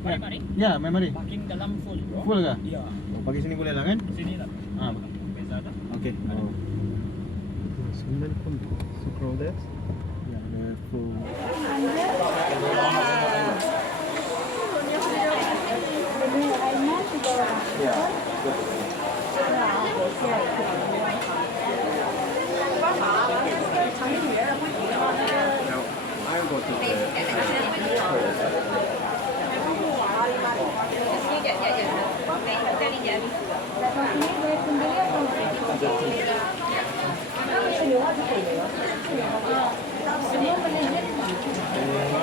Mari-mari? Ya, mari. Parking dalam full bro. Full kah? Iya. Oh, pagi sini boleh lah kan? Sini lah. Ah, Beza dah. okey. Oh. Sundan pun so crowded. Ya, ada full. Ya. I go to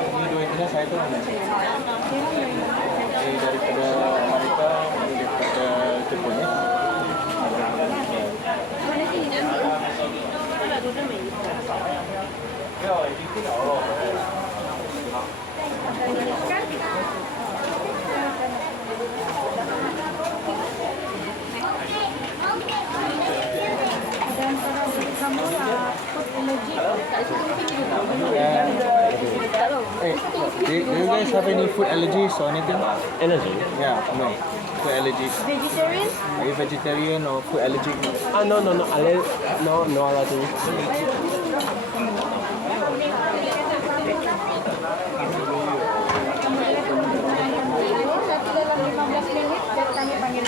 ini duitnya saya tuh daripada Amerika daripada Jepun ya. Do you guys have any food allergies or anything? Energy? Yeah, no. Food allergies. Vegetarian? Are you vegetarian or food allergic? No. No allergy. Dalam 15 minit dan kami panggil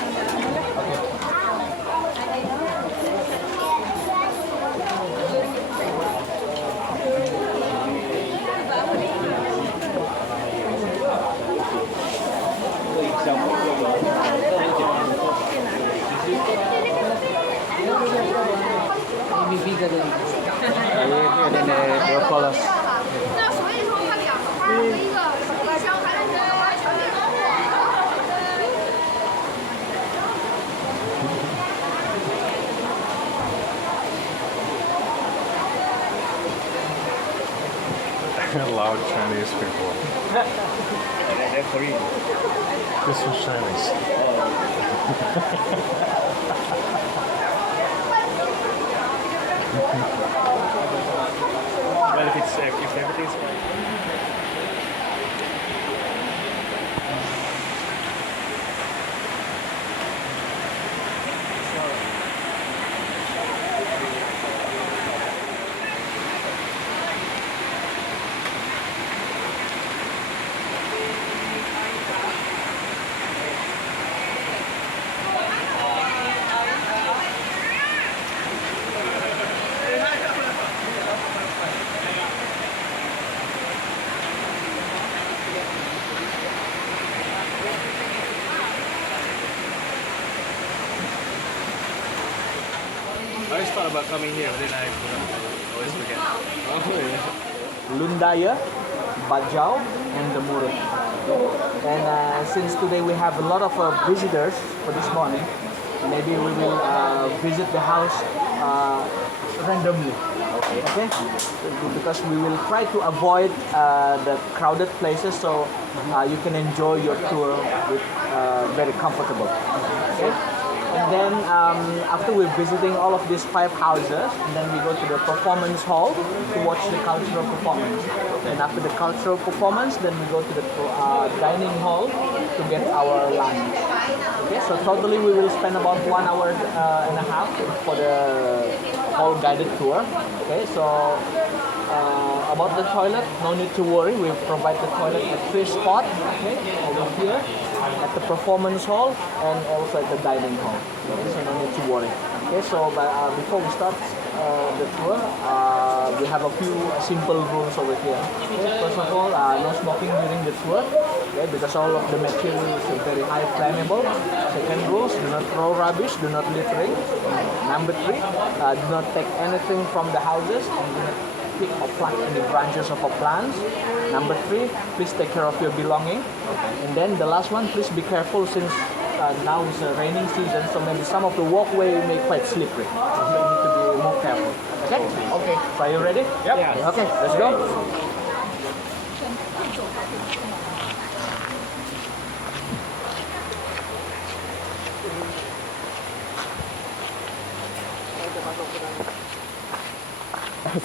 They'll call us. Loud Chinese people. They're Korean. This was Chinese. Well, if everything's I always thought about coming here, but then I always forget. Lundaya, Bajau, and the Murid. And since today we have a lot of visitors for this morning, maybe we will visit the house randomly. Okay? Because we will try to avoid the crowded places, so you can enjoy your tour with very comfortable. Okay? And then after we're visiting all of these 5 houses, and then we go to the performance hall to watch the cultural performance. And after the cultural performance, then we go to the dining hall to get our lunch. Okay, so totally we will spend about 1 hour and a half for the whole guided tour. Okay, so about the toilet, no need to worry. We provide the toilet at 3 spots. Okay, over here, at the performance hall, and also at the dining hall. Okay, so no need to worry. Okay, so before we start the tour, we have a few simple rules over here. Okay, first of all, no smoking during the tour. Okay, because all of the material is very high flammable. Second rules, do not throw rubbish, do not littering. Number 3, do not take anything from the houses, and do not pick or pluck any branches of a plants. Number 3, please take care of your belonging. And then the last one, please be careful since now is a raining season, so maybe some of the walkway may quite slippery. So you need to be more careful. Okay? Okay. So are you ready? Yep. Yeah. Okay, let's go.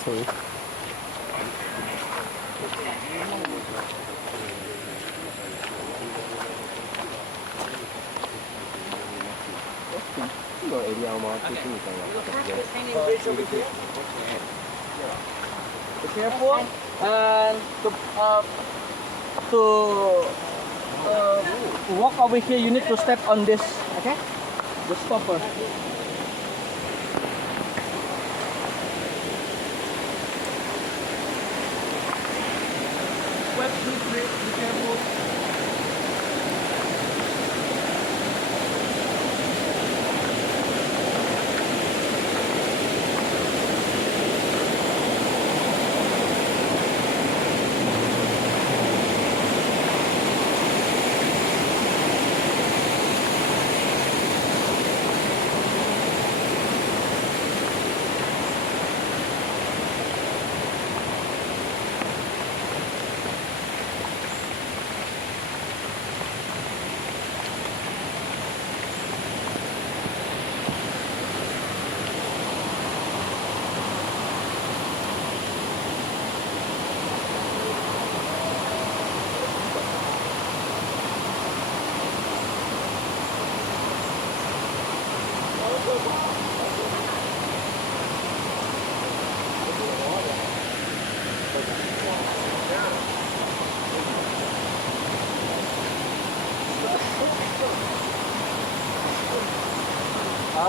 Sorry. Okay. Hanging bridge over here. Be careful, and to walk over here, you need to step on this. Okay, the stopper. Wet, be careful.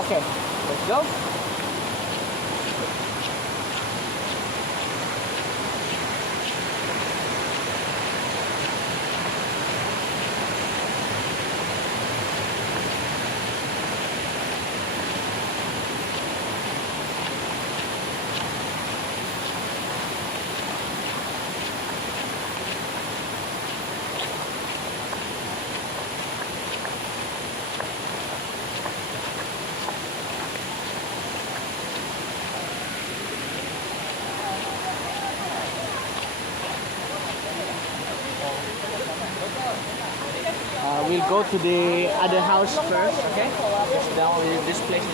Okay, let's go. We'll go to the other house first, okay? Because now this place is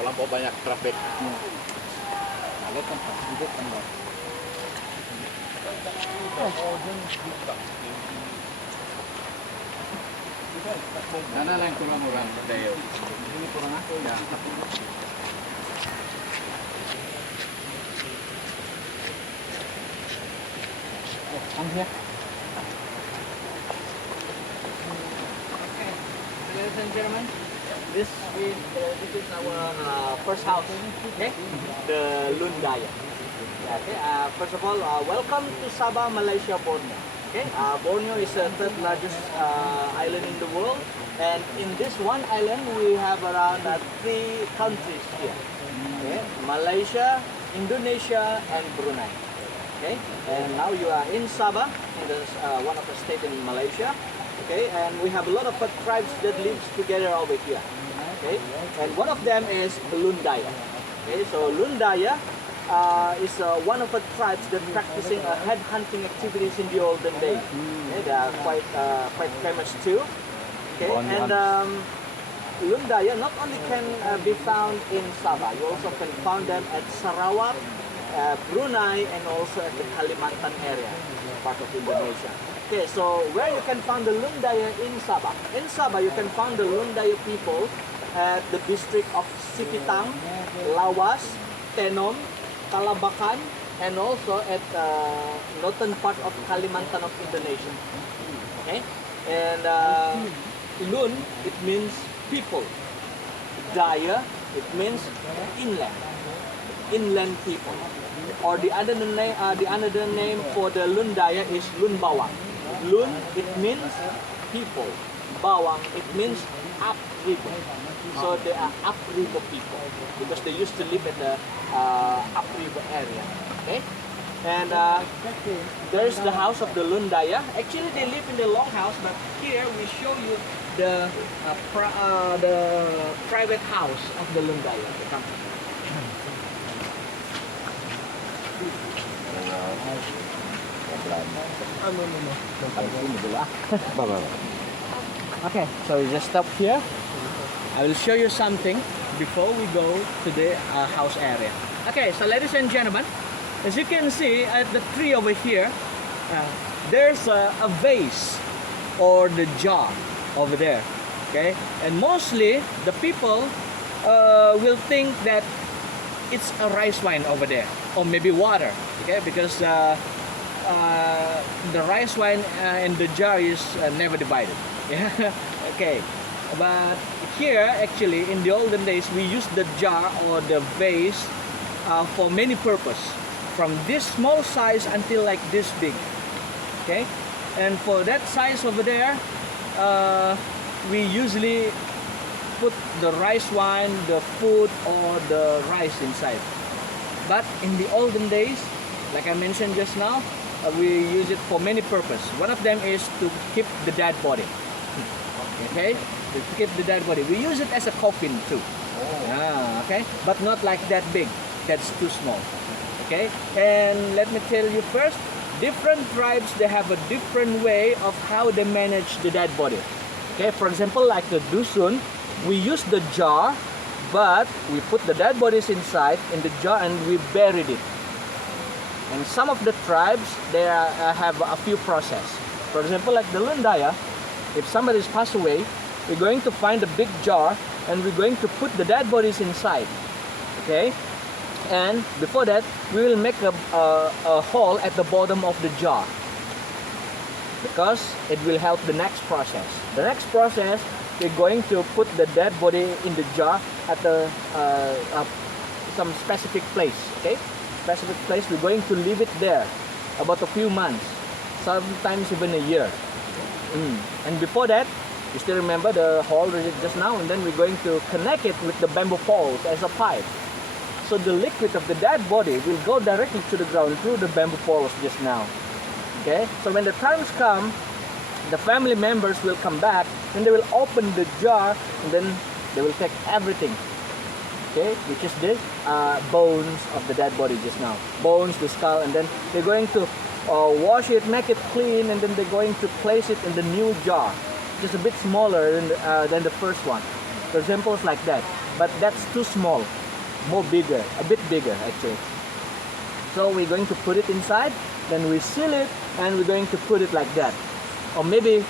Terlampau banyak traffic. Ada tempat duduk kan, Bang? Mana yang kurang orang berdaya? Ini kurang aku ya. Come here. Okay, ladies and gentlemen, this is our first house, okay? The Lundaya. Okay. First of all, welcome to Sabah, Malaysia, Borneo. Okay. Borneo is the third largest island in the world, and in this one island we have around 3 countries here. Okay. Malaysia, Indonesia, and Brunei. Okay. And now you are in Sabah, in the, one of the states in Malaysia. Okay. And we have a lot of tribes that lives together over here. Okay, and one of them is Lundaya. Okay, so Lundaya is one of the tribes that practicing head hunting activities in the olden days. Okay, they are quite famous too. Okay, and Lundaya not only can be found in Sabah, you also can find them at Sarawak, Brunei, and also at the Kalimantan area, part of Indonesia. Okay, so where you can find the Lundaya in Sabah? In Sabah, you can find the Lundaya people at the district of Sipitang, Lawas, Tenom, Talabakan, and also at northern part of Kalimantan of Indonesia. Okay, and Lun, it means people. Daya, it means inland people. Or the other name for the Lundaya is Lun Bawang. Lun, it means people. Bawang, it means upriver. So they are upriver people because they used to live at the upriver area. Okay, and there's the house of the Lundaya. Actually, they live in the long house, but here we show you the private house of the Lundaya. Okay, come. Okay, so we just stop here. I will show you something before we go to the house area. Okay, so ladies and gentlemen, as you can see at the tree over here, there's a vase or the jar over there. Okay, and mostly the people will think that it's a rice wine over there, or maybe water. Okay, because the rice wine in the jar is never divided. Yeah. Okay, but here actually in the olden days we used the jar or the vase for many purpose, from this small size until like this big. Okay, and for that size over there, we usually put the rice wine, the food, or the rice inside. But in the olden days, like I mentioned just now, we use it for many purposes. One of them is to keep the dead body. Okay, to keep the dead body. We use it as a coffin too. Okay, but not like that big. That's too small. Okay, and let me tell you first, different tribes, they have a different way of how they manage the dead body. Okay, for example, like the Dusun, we use the jar, but we put the dead bodies inside in the jar and we buried it. And some of the tribes, they have a few process. For example, like the Lundaya, if somebody's passed away, we're going to find a big jar and we're going to put the dead bodies inside. Okay, and before that, we will make a hole at the bottom of the jar, because it will help the next process. The next process, we're going to put the dead body in the jar at some specific place. Okay, specific place. We're going to leave it there about a few months, sometimes even a year. And before that, you still remember the hole just now, and then we're going to connect it with the bamboo poles as a pipe. So the liquid of the dead body will go directly to the ground through the bamboo poles just now. Okay, so when the times come, the family members will come back and they will open the jar and then they will take everything. Okay, which is the bones of the dead body just now. Bones, the skull, and then they're going to wash it, make it clean, and then they're going to place it in the new jar, just a bit smaller than the first one. For example, it's like that, but that's too small, more bigger, a bit bigger actually. So we're going to put it inside, then we seal it, and we're going to put it like that, or maybe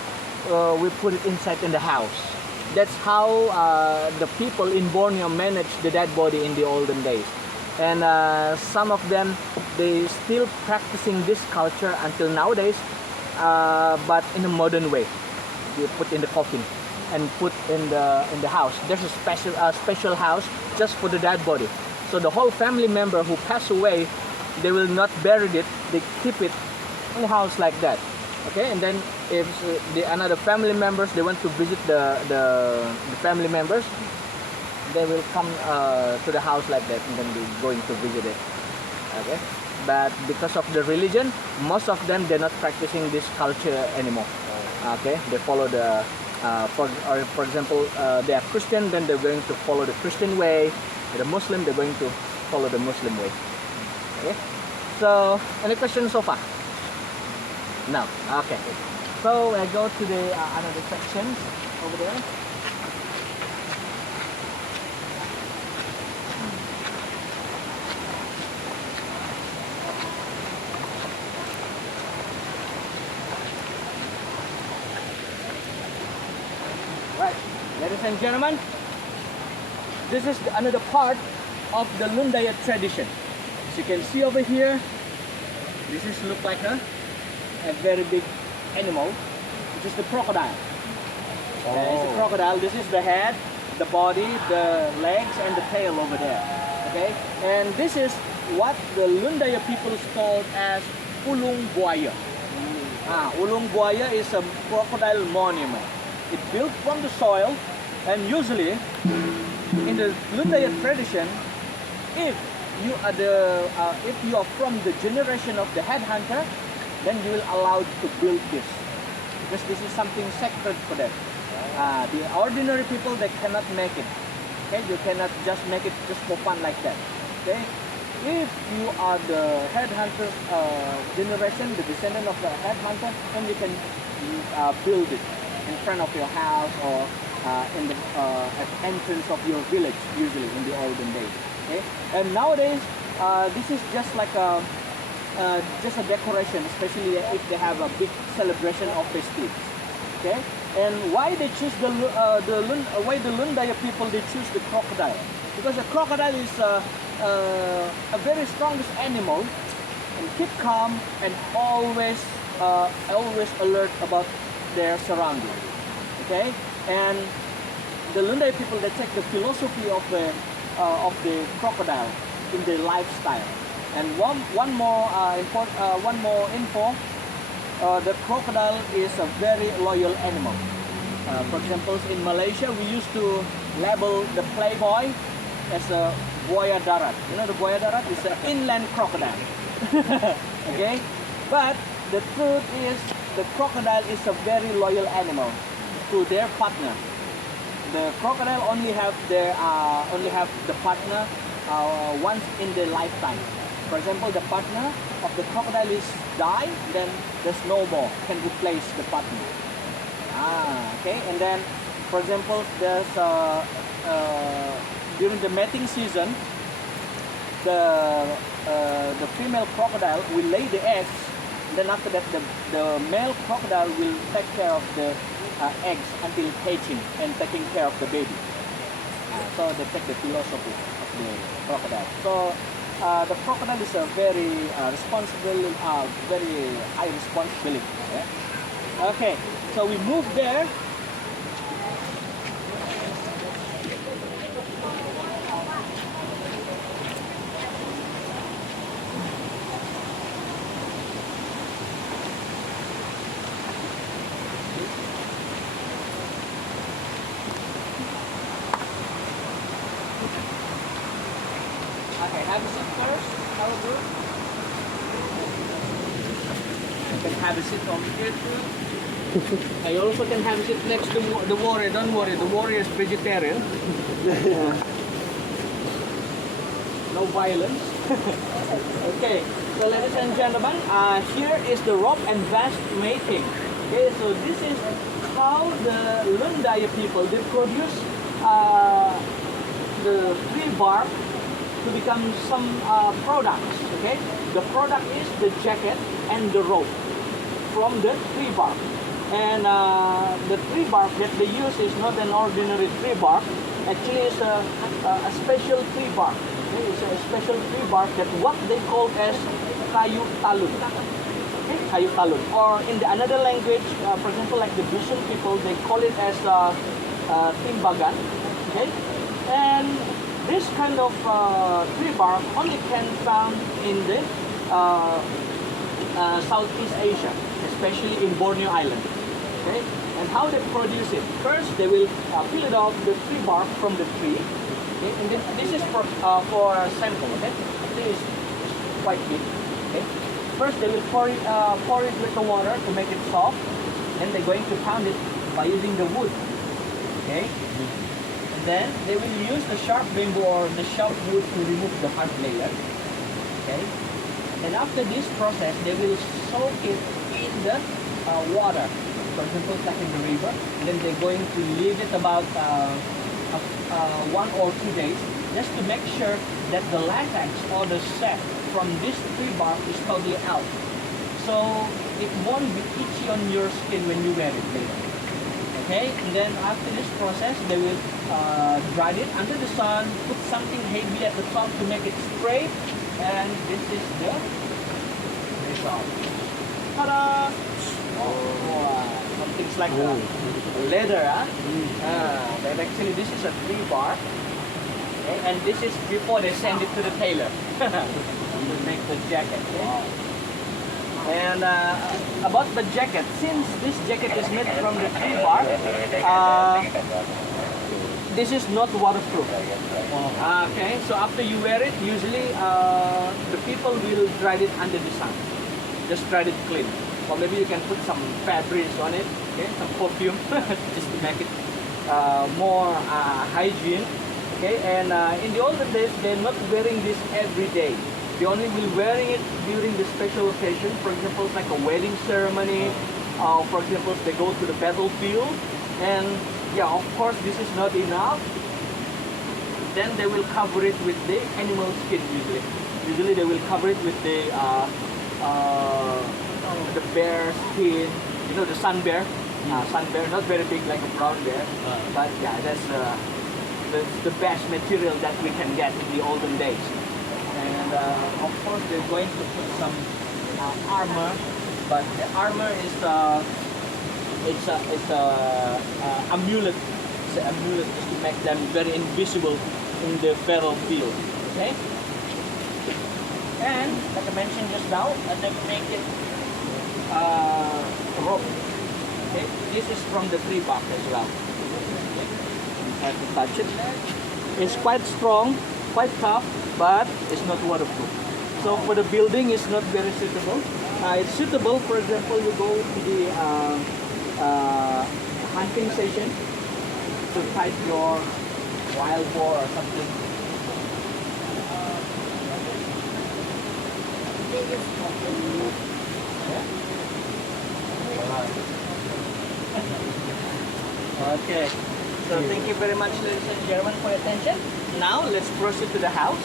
we put it inside in the house. That's how the people in Borneo managed the dead body in the olden days. And some of them, they still practicing this culture until nowadays, but in a modern way. You put in the coffin and put in the house. There's a special house just for the dead body. So the whole family member who passed away, they will not bury it. They keep it in the house like that. Okay, and then if another family members, they want to visit the family members, they will come to the house like that, and then we're going to visit it. Okay, but because of the religion, most of them, they're not practicing this culture anymore. Okay, they follow the for example, they are Christian, then they're going to follow the Christian way. The Muslim, they're going to follow the Muslim way. Okay, so any questions so far? No. Okay, so I go to the another section over there. Ladies and gentlemen, this is another part of the Lundaya tradition. As you can see over here, this is look like a very big animal, which is the crocodile. It's a crocodile. This is the head, the body, the legs, and the tail over there. Okay, and this is what the Lundaya people call as ulung buaya. Ulung buaya is a crocodile monument. It's built from the soil, and usually in the Lundaya tradition, if you are from the generation of the headhunter, then you will allowed to build this, because this is something sacred for them. The ordinary people, they cannot make it. Okay, you cannot just make it just for fun like that. Okay, if you are the headhunter generation, the descendant of the headhunter, then you can build it in front of your house or in the at entrance of your village, usually in the olden days. Okay, and nowadays this is just like just a decoration, especially if they have a big celebration of festivities. Okay, and why they choose why the Lundaya people they choose the crocodile? Because the crocodile is a very strongest animal and keep calm and always alert about their surroundings. Okay, and the Lundaya people, they take the philosophy of the crocodile in their lifestyle. And one more info. The crocodile is a very loyal animal. For example, in Malaysia, we used to label the playboy as a buaya darat. You know the buaya darat is an inland crocodile. Okay, but the truth is the crocodile is a very loyal animal to their partner. The crocodile only have the partner once in their lifetime. For example, the partner of the crocodile is die, then there's no more can replace the partner. Okay, and then for example, there's during the mating season, the female crocodile will lay the eggs. Then after that, the male crocodile will take care of the eggs until hatching and taking care of the baby. So they take the philosophy of the crocodile. So the crocodile is a very responsible, very high responsibility. Yeah? Okay, so we move there. Okay, have a seat first. How good? You can have a seat over here too. You also can have a seat next to the warrior. Don't worry, the warrior is vegetarian. No violence. Okay, so ladies and gentlemen, here is the rope and vast mating. Okay, so this is how the Lundaya people, they produce the tree bark to become some products. Okay, the product is the jacket and the rope from the tree bark. And the tree bark that they use is not an ordinary tree bark. Actually, it's a special tree bark. Okay? It's a special tree bark that what they call as kayu talun. Okay? Kayu talun. Or in the another language, for example, like the Dusun people, they call it as timbagan. Okay, and this kind of tree bark only can found in the Southeast Asia, especially in Borneo Island. Okay, and how they produce it? First, they will peel it off the tree bark from the tree. Okay, and this is for a sample. Okay, this is quite big. Okay, first they will pour it with the water to make it soft. Then they're going to pound it by using the wood. Okay. Then they will use the sharp bamboo or the sharp wood to remove the hard layer. Okay. And after this process, they will soak it in the water. For example, like in the river. And then they're going to leave it about 1 or 2 days, just to make sure that the latex or the sap from this tree bark is totally out. So it won't be itchy on your skin when you wear it later. Okay, and then after this process, they will dry it under the sun, put something heavy at the top to make it straight, and this is the result. Ta-da! Oh, something's like leather, huh? But actually this is a 3-bar. Okay, and this is before they send it to the tailor to make the jacket. Okay? And about the jacket, since this jacket is made from the 3-bar, this is not waterproof. Okay, so after you wear it, usually the people will dry it under the sun. Just dry it clean. Or maybe you can put some fabrics on it, okay, some perfume, just to make it more hygiene. Okay, and in the olden days, they're not wearing this every day. They only will wearing it during the special occasion. For example, it's like a wedding ceremony. For example, they go to the battlefield, and yeah, of course, this is not enough. Then they will cover it with the animal skin usually. Usually, they will cover it with the bear skin. You know, the sun bear. Sun bear, not very big like a brown bear, but yeah, that's the best material that we can get in the olden days. And of course they're going to put some armor, but the armor is it's a amulet. It's an amulet just to make them very invisible in the battlefield. Okay. And like I mentioned just now, they make it rope. Okay. This is from the 3-bar as well. Okay. You have to touch it. It's quite strong, quite tough, but it's not waterproof. So for the building, it's not very suitable. It's suitable, for example, you go to the hunting session to fight your wild boar or something. Okay. So thank you very much, ladies and gentlemen, for your attention. Now let's proceed to the house.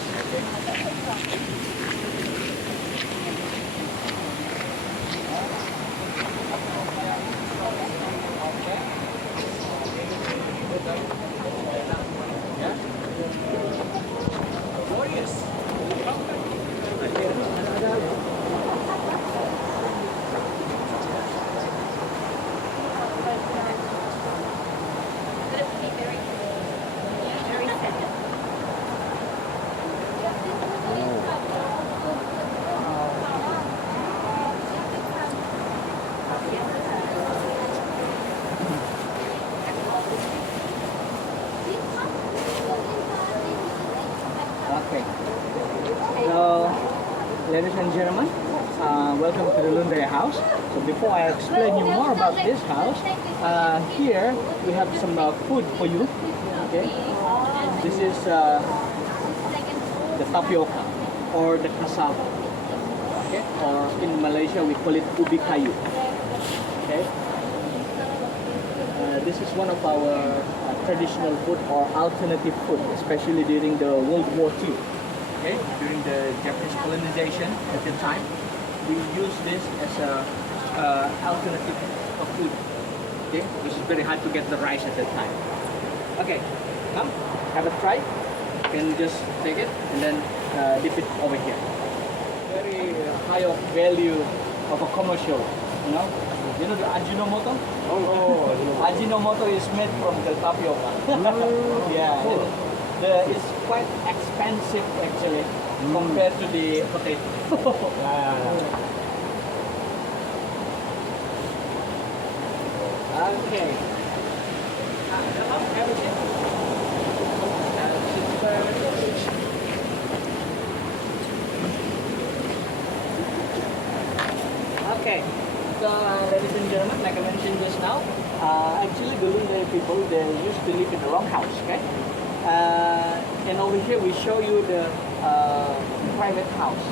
Okay. So, ladies and gentlemen, welcome to the Lundaya house. So before I explain you more about this house, here we have some food for you. Okay. This is the tapioca or the cassava. Okay. Or in Malaysia we call it ubi kayu. Okay. This is one of our traditional food or alternative food, especially during the World War II. Okay, during the Japanese colonization at the time, we use this as a alternative of food. Okay, which is very hard to get the rice at that time. Okay, come have a try. You can just take it and then dip it over here. Very high of value of a commercial, you know. You know the Ajinomoto? Ajinomoto is made from the tapioca. Yeah, it's quite expensive actually compared to the potato. Okay. Have a seat. Okay. So, ladies and gentlemen, like I mentioned just now, actually the Lundaya people, they used to live in a longhouse, okay? And over here we show you the private house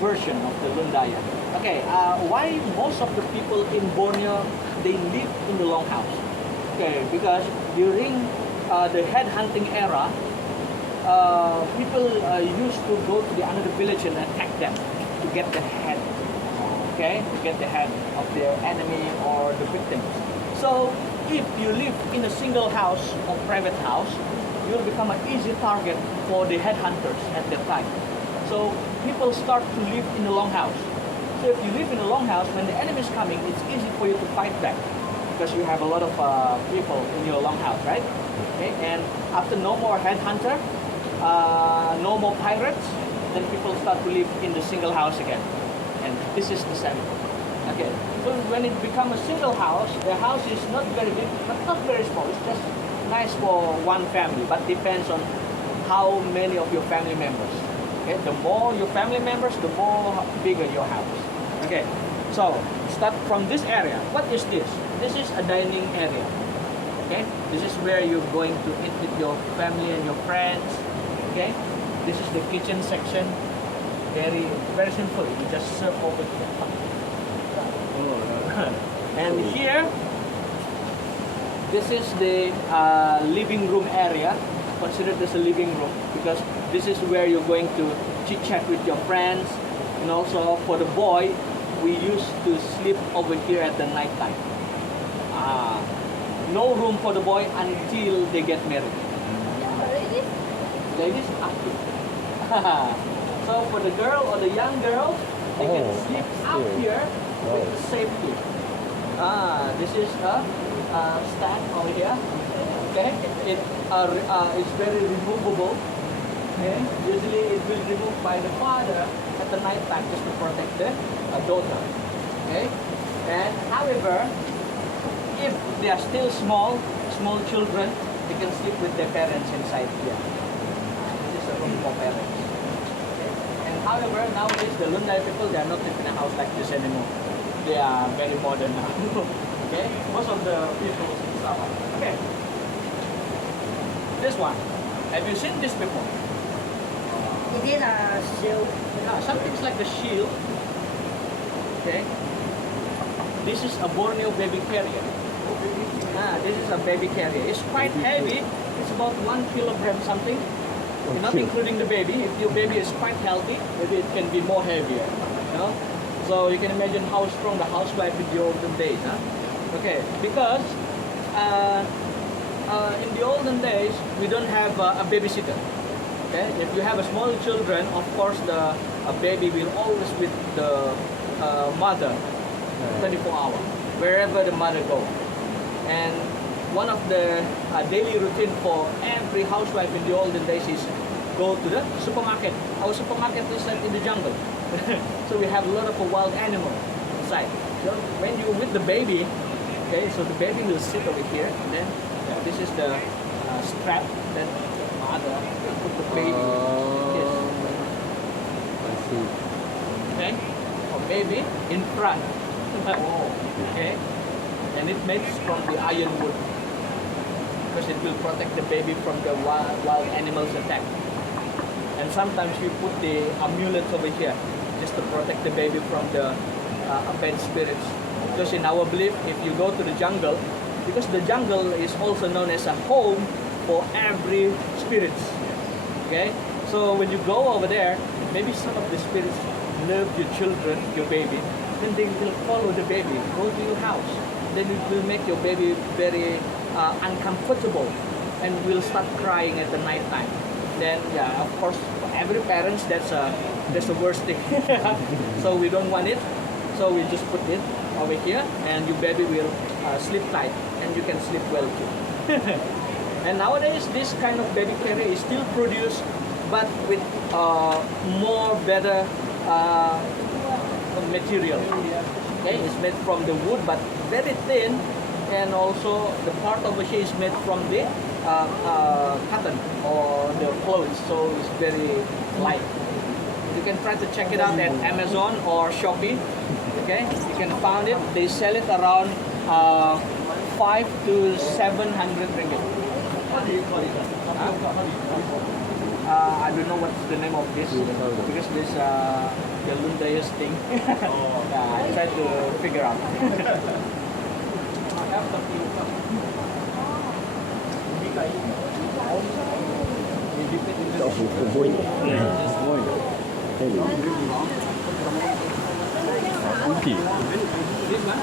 version of the Lundaya. Okay, why most of the people in Borneo, they live in the longhouse? Okay, because during the head hunting era, people used to go to the another village and attack them to get the head. Okay, to get the head of their enemy or the victim. So if you live in a single house or private house, you'll become an easy target for the headhunters at that time. So people start to live in a long house. So if you live in a long house, when the enemy is coming, it's easy for you to fight back because you have a lot of people in your long house, right? Okay, and after no more headhunter, no more pirates, then people start to live in the single house again. And this is the center. Okay, so when it becomes a single house, the house is not very big, but not very small. It's just nice for one family, but depends on how many of your family members. Okay, the more your family members, the more bigger your house. Okay, so start from this area. What is this? This is a dining area. Okay, this is where you're going to eat with your family and your friends. Okay, this is the kitchen section. Very, very simple. You just serve over here. And here, this is the living room area. Consider this a living room because this is where you're going to chit chat with your friends. And also for the boy, we used to sleep over here at the night time. No room for the boy until they get married. Ladies, up to. So for the girl or the young girl, they can sleep up here with safety. This is a stand over here. Okay, it's very removable. Okay, usually it will be removed by the father at the night time just to protect the daughter. Okay, and however, if they are still small children, they can sleep with their parents inside here. This is a room for parents. Okay? And however, nowadays the Lundai people, they are not living in a house like this anymore. They are very modern now. Okay, most of the people in Sabah. Okay, this one. Have you seen this before? It is a shield. Something's like a shield. Okay. This is a Borneo baby carrier. This is a baby carrier. It's quite heavy. It's about 1 kilogram something. Not including the baby. If your baby is quite healthy, maybe it can be more heavier. You know? So you can imagine how strong the housewife in the olden days. Huh? Okay, because in the olden days we don't have a babysitter. Okay, if you have a small children, of course the baby will always with the mother 24 hours, wherever the mother goes. And one of the daily routine for every housewife in the olden days is go to the supermarket. Our supermarket is like in the jungle. So we have a lot of wild animals inside. So when you with the baby, okay, so the baby will sit over here, and then this is the strap that the mother will put the baby. Yes. I see. Okay, or baby in front. Okay, and it makes from the iron wood because it will protect the baby from the wild animals attack. And sometimes we put the amulets over here just to protect the baby from the bad spirits. Because in our belief, if you go to the jungle, because the jungle is also known as a home for every spirits. Okay, so when you go over there, maybe some of the spirits love your children, your baby, then they will follow the baby, go to your house. Then it will make your baby very uncomfortable and will start crying at the night time. Then yeah, of course, for every parents, that's the worst thing. So we don't want it. So we just put it over here, and your baby will sleep tight, and you can sleep well too. And nowadays, this kind of baby carrier is still produced, but with more better material. Okay, it's made from the wood, but very thin, and also the part over here is made from the cotton or the clothes, so it's very light. You can try to check it out at Amazon or Shopee. Okay, you can find it. They sell it around 5 to 700 ringgit. What do you call it? I don't know what's the name of this because this the Lundayas thing. I tried to figure out. Uki. This one?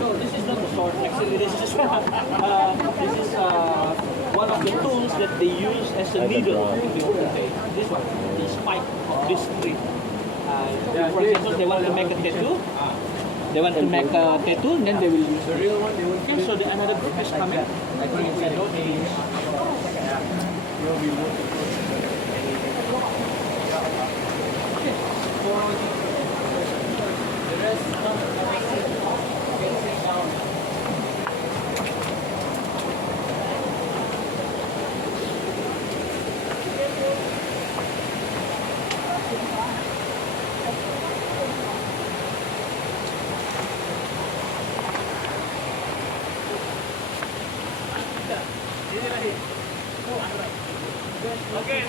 No, this is not the sword. Actually, this is one of the tools that they use as a needle. This one, the spike of this tree. For example, they want to make a tattoo. They want to make a tattoo, and then they will use the real one. Okay, so another group is coming. Like when you said, okay,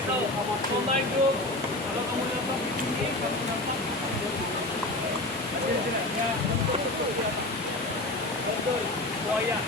so for my group, kalau kamu dapat ini, kamu dapat betul, buaya.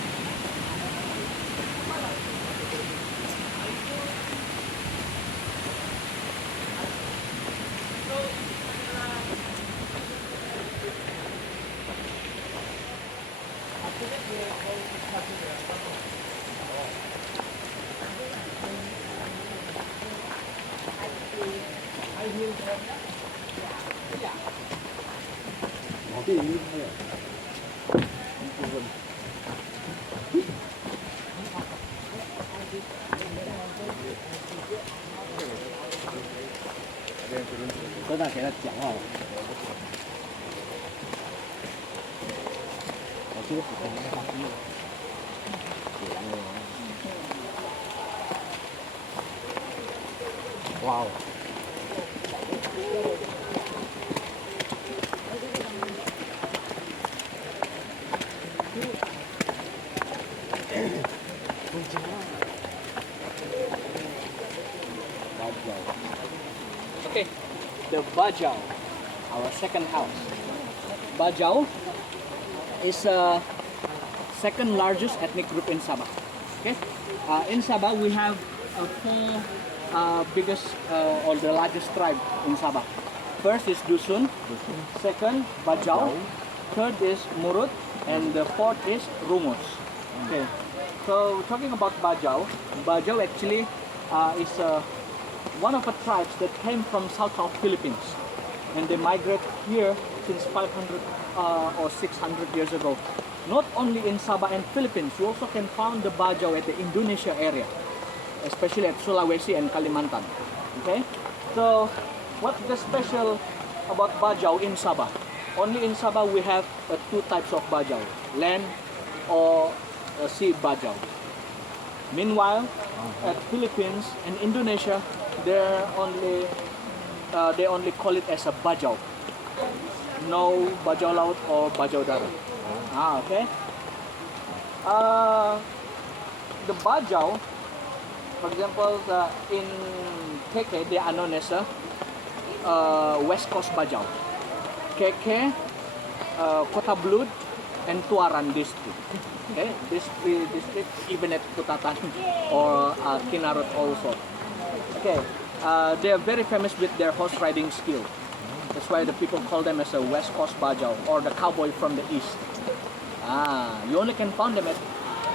Wow. Okay, the Bajau, our second house. Bajau is second largest ethnic group in Sabah. Okay, in Sabah we have four biggest or the largest tribe in Sabah. First is Dusun, second Bajau, third is Murut, and the fourth is Rumus. Okay, so talking about Bajau, Bajau actually is one of the tribes that came from south of Philippines, and they migrate here since 500 or 600 years ago. Not only in Sabah and Philippines, you also can find the Bajau at the Indonesia area, especially at Sulawesi and Kalimantan. Okay, so what's the special about Bajau in Sabah? Only in Sabah we have two types of Bajau, land or sea Bajau. Meanwhile, at Philippines and Indonesia, they only call it as a Bajau. No Bajau Laut or Bajau Darat. Okay. The Bajau, for example, in KK, they are known as West Coast Bajau. KK, Kota Blud, and Tuaran district. Okay, this three districts, even at Kutatan or Kinarot also. Okay, they are very famous with their horse riding skill. That's why the people call them as a West Coast Bajau or the cowboy from the east. You only can find them at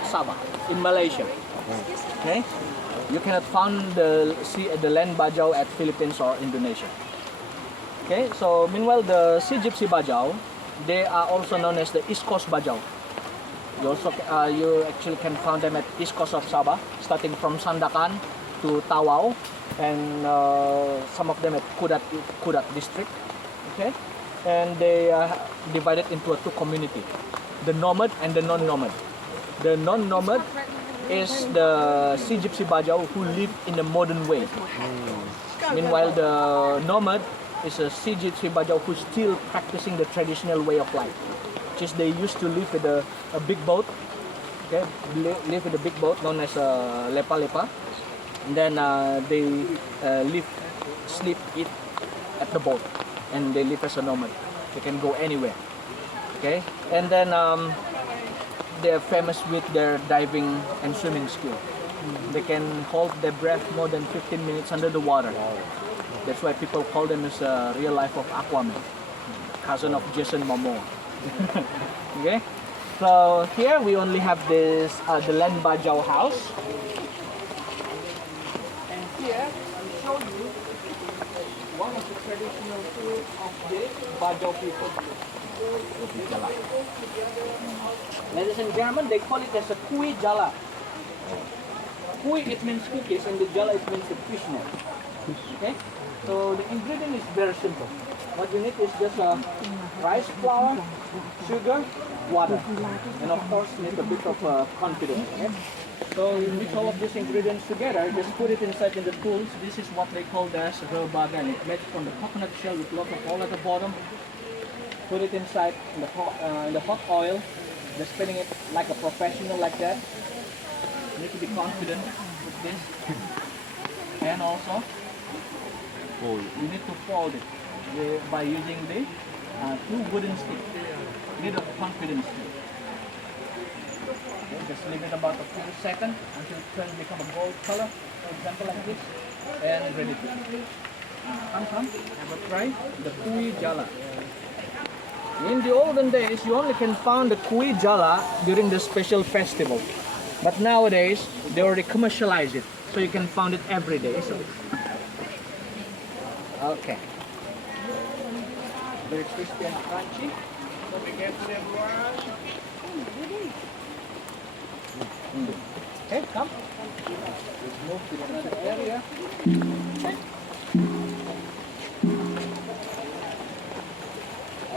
Sabah in Malaysia. Okay, you cannot find the land Bajau at Philippines or Indonesia. Okay, so meanwhile the Sea Gypsy Bajau, they are also known as the East Coast Bajau. You actually can find them at East Coast of Sabah, starting from Sandakan to Tawau, and some of them at Kudat district. Okay, and they are divided into two communities: the nomad and the non-nomad. The non-nomad is the Sea Gypsy Bajau who live in a modern way. Meanwhile, the nomad is a Sea Gypsy Bajau who's still practicing the traditional way of life. Which is they used to live with a big boat. Okay, live with a big boat known as lepa-lepa. And then they sleep, eat at the boat, and they live as a nomad. They can go anywhere. Okay, and then they're famous with their diving and swimming skill. They can hold their breath more than 15 minutes under the water. That's why people call them as a real life of Aquaman. cousin of Jason Momoa. Okay, so here we only have this the Len Bajau house, and here I'll show you one of the traditional food of the Bajau people. Jala. Ladies and gentlemen, they call it as a kui jala. Kui it means cookies, and the jala it means the fish net. Okay, so the ingredient is very simple. What you need is just rice flour, sugar, water, and of course need a bit of confidence. Okay? So you mix all of these ingredients together, just put it inside in the tools. This is what they call as rebagan. It's made from the coconut shell with lots of oil at the bottom. Put it inside in the hot oil, just spinning it like a professional like that. You need to be confident with this. And also, you need to fold it by using the 2 wooden sticks. You need a confidence too. Okay, just leave it about a few seconds until it turns become a gold color, for example like this, and ready to eat. Come, have a try the kui jala. In the olden days, you only can find the kui jala during the special festival. But nowadays, they already commercialize it, so you can find it every day. So. Okay. Very crispy and crunchy. So be careful everyone. Okay, come. Let's move to another area.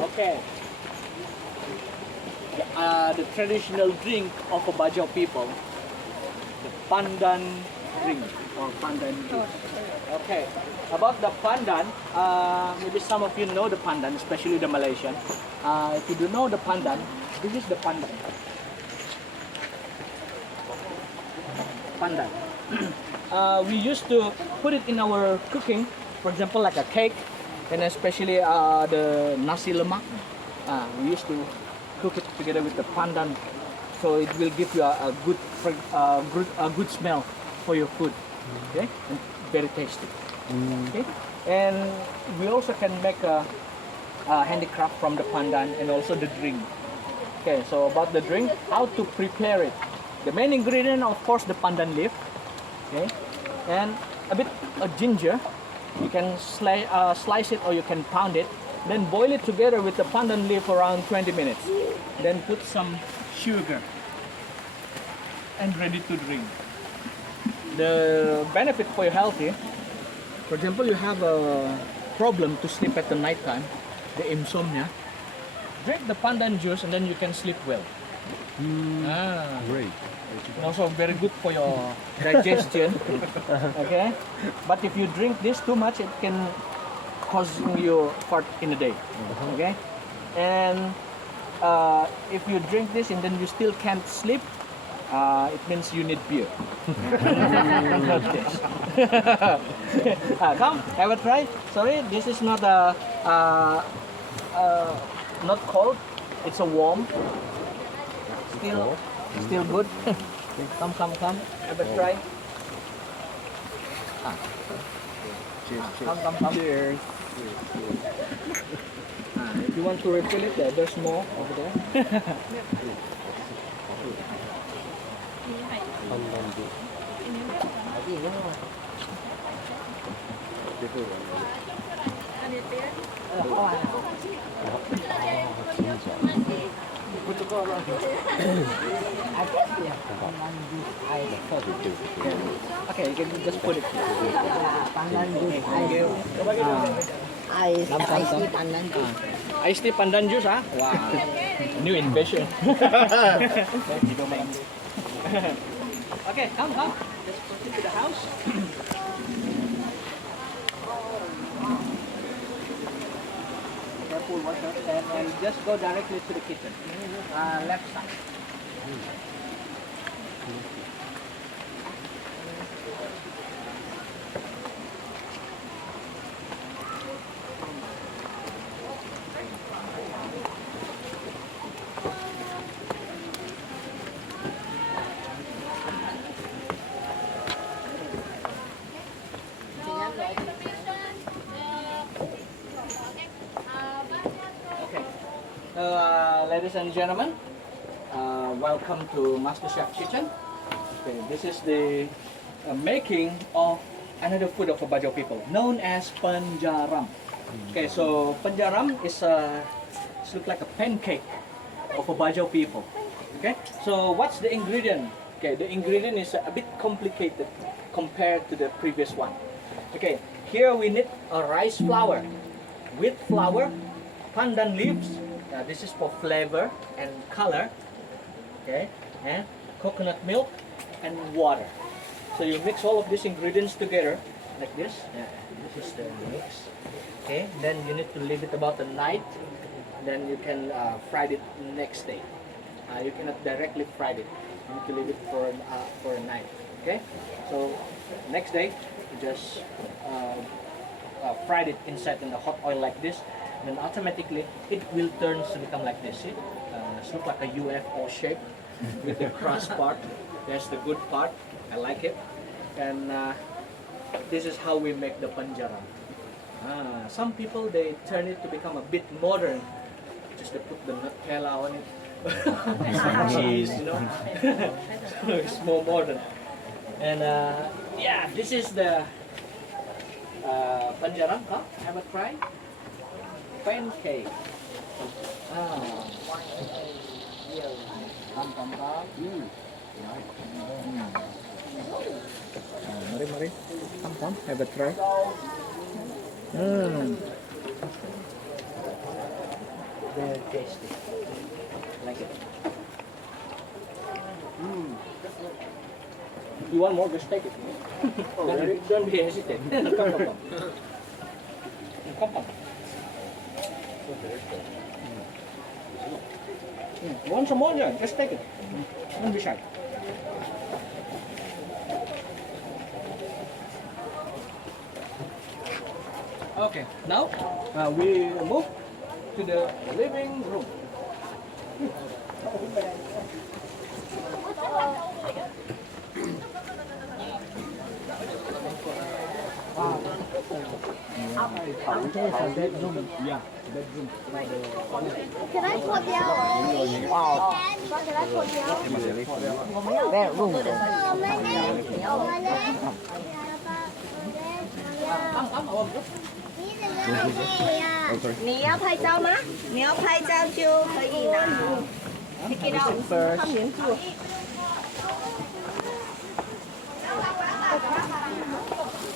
Okay. The traditional drink of a Bajau people, the pandan drink or pandan juice. Okay. About the pandan, maybe some of you know the pandan, especially the Malaysian. If you don't know the pandan, this is the pandan. Pandan. We used to put it in our cooking, for example, like a cake, and especially the nasi lemak. We used to cook it together with the pandan, so it will give you a good smell for your food. Okay, and very tasty. Okay, and we also can make a handicraft from the pandan and also the drink. Okay, so about the drink, how to prepare it. The main ingredient, of course, the pandan leaf. Okay, and a bit of ginger. You can slice it or you can pound it. Then boil it together with the pandan leaf around 20 minutes. Then put some sugar and ready to drink. The benefit for your health here, for example, you have a problem to sleep at the night time, the insomnia. Drink the pandan juice and then you can sleep well. Great. And also very good for your digestion. Okay, but if you drink this too much, it can cause you fart in a day. Okay, and if you drink this and then you still can't sleep, it means you need beer. Don't have this. Come, have a try. Sorry, this is not not cold. It's a warm. Still good. Come. Have a try. Cheers. Come. Cheers. If you want to refill it, there's more over there. Pandan juice. Okay, you can just put it. Pandan juice. Come. Pandan juice. Iced tea pandan juice, ah? Wow. New invention. Okay, come. Let's proceed to the house. Careful, watch out, and just go directly to the kitchen. Left side. Ladies and gentlemen, welcome to Master Chef Kitchen. Okay, this is the making of another food of Bajau people, known as panjaram. Okay, so panjaram is it's look like a pancake of Bajau people. Okay, so what's the ingredient? Okay, the ingredient is a bit complicated compared to the previous one. Okay, here we need a rice flour, wheat flour, pandan leaves. This is for flavor and color. Okay, and coconut milk and water. So you mix all of these ingredients together like this. Yeah, this is the mix. Okay, then you need to leave it about a night. Then you can fry it next day. You cannot directly fry it. You need to leave it for a night. Okay, so next day you just fry it inside in the hot oil like this. Then automatically it will turn to become like this. See? It looks like a UFO shape with the crust part. That's the good part. I like it. And this is how we make the panjaram. Some people they turn it to become a bit modern. Just to put the Nutella on it. Some cheese, you know. So it's more modern. And yeah, this is the panjaram. Have a try. Pancake. Mari, come, have a try. Very tasty. Like it. You want more? Just take it. Don't be hesitant. Come. Want some more? Yeah, just take it. Don't be shy. Okay, now we move to the living room. Bedroom. Yeah, bedroom. Can I put down? Wow. Can I put down? Bedroom. Okay. 你要拍照吗？你要拍照就可以拿。Take it out first.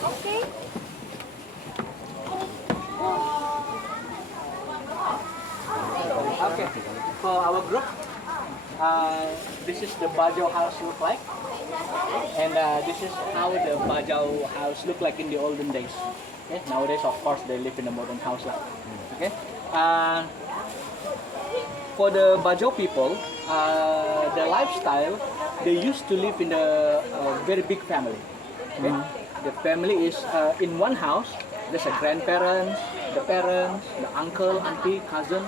Okay. Okay, for our group, this is the Bajau house look like, and this is how the Bajau house look like in the olden days. Okay, nowadays of course they live in a modern house. Okay, for the Bajau people, the lifestyle they used to live in a very big family. Okay, the family is in one house. There's a grandparents, the parents, the uncle, auntie, cousin.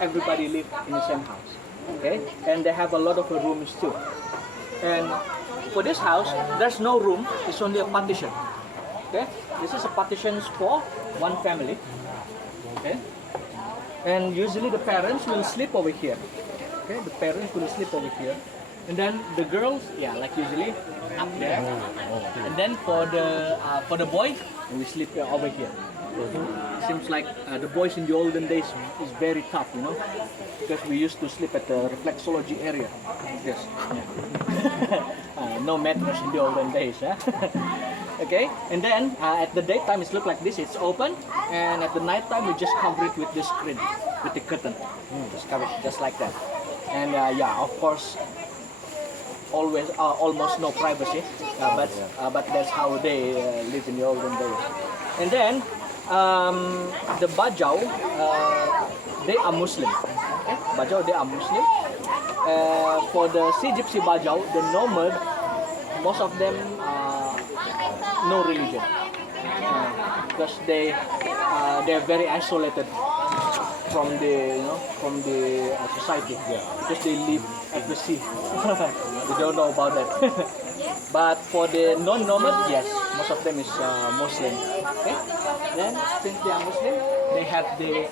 Everybody live in the same house. Okay, and they have a lot of rooms too. And for this house, there's no room. It's only a partition. Okay, this is a partition for one family. Okay, and usually the parents will sleep over here. Okay, the parents will sleep over here, and then the girls, yeah, like usually up there. And then for the boy, we sleep over here. Seems like the boys in the olden days is very tough, you know, because we used to sleep at the reflexology area. Yes. No mattress in the olden days. Huh? Okay, and then at the daytime it looks like this, it's open, and at the night time we just cover it with the screen, with the curtain. Just cover it just like that. And yeah, of course, always almost no privacy, but that's how they live in the olden days. And then the Bajau, they are Muslim. Okay? Bajau, they are Muslim. For the Sea Gypsy Bajau, the nomad, most of them no religion, because they're very isolated from the society, because they live at the sea. We don't know about that. But for the non-nomad, yes, most of them is Muslim. Okay. Then since they are Muslim, they have the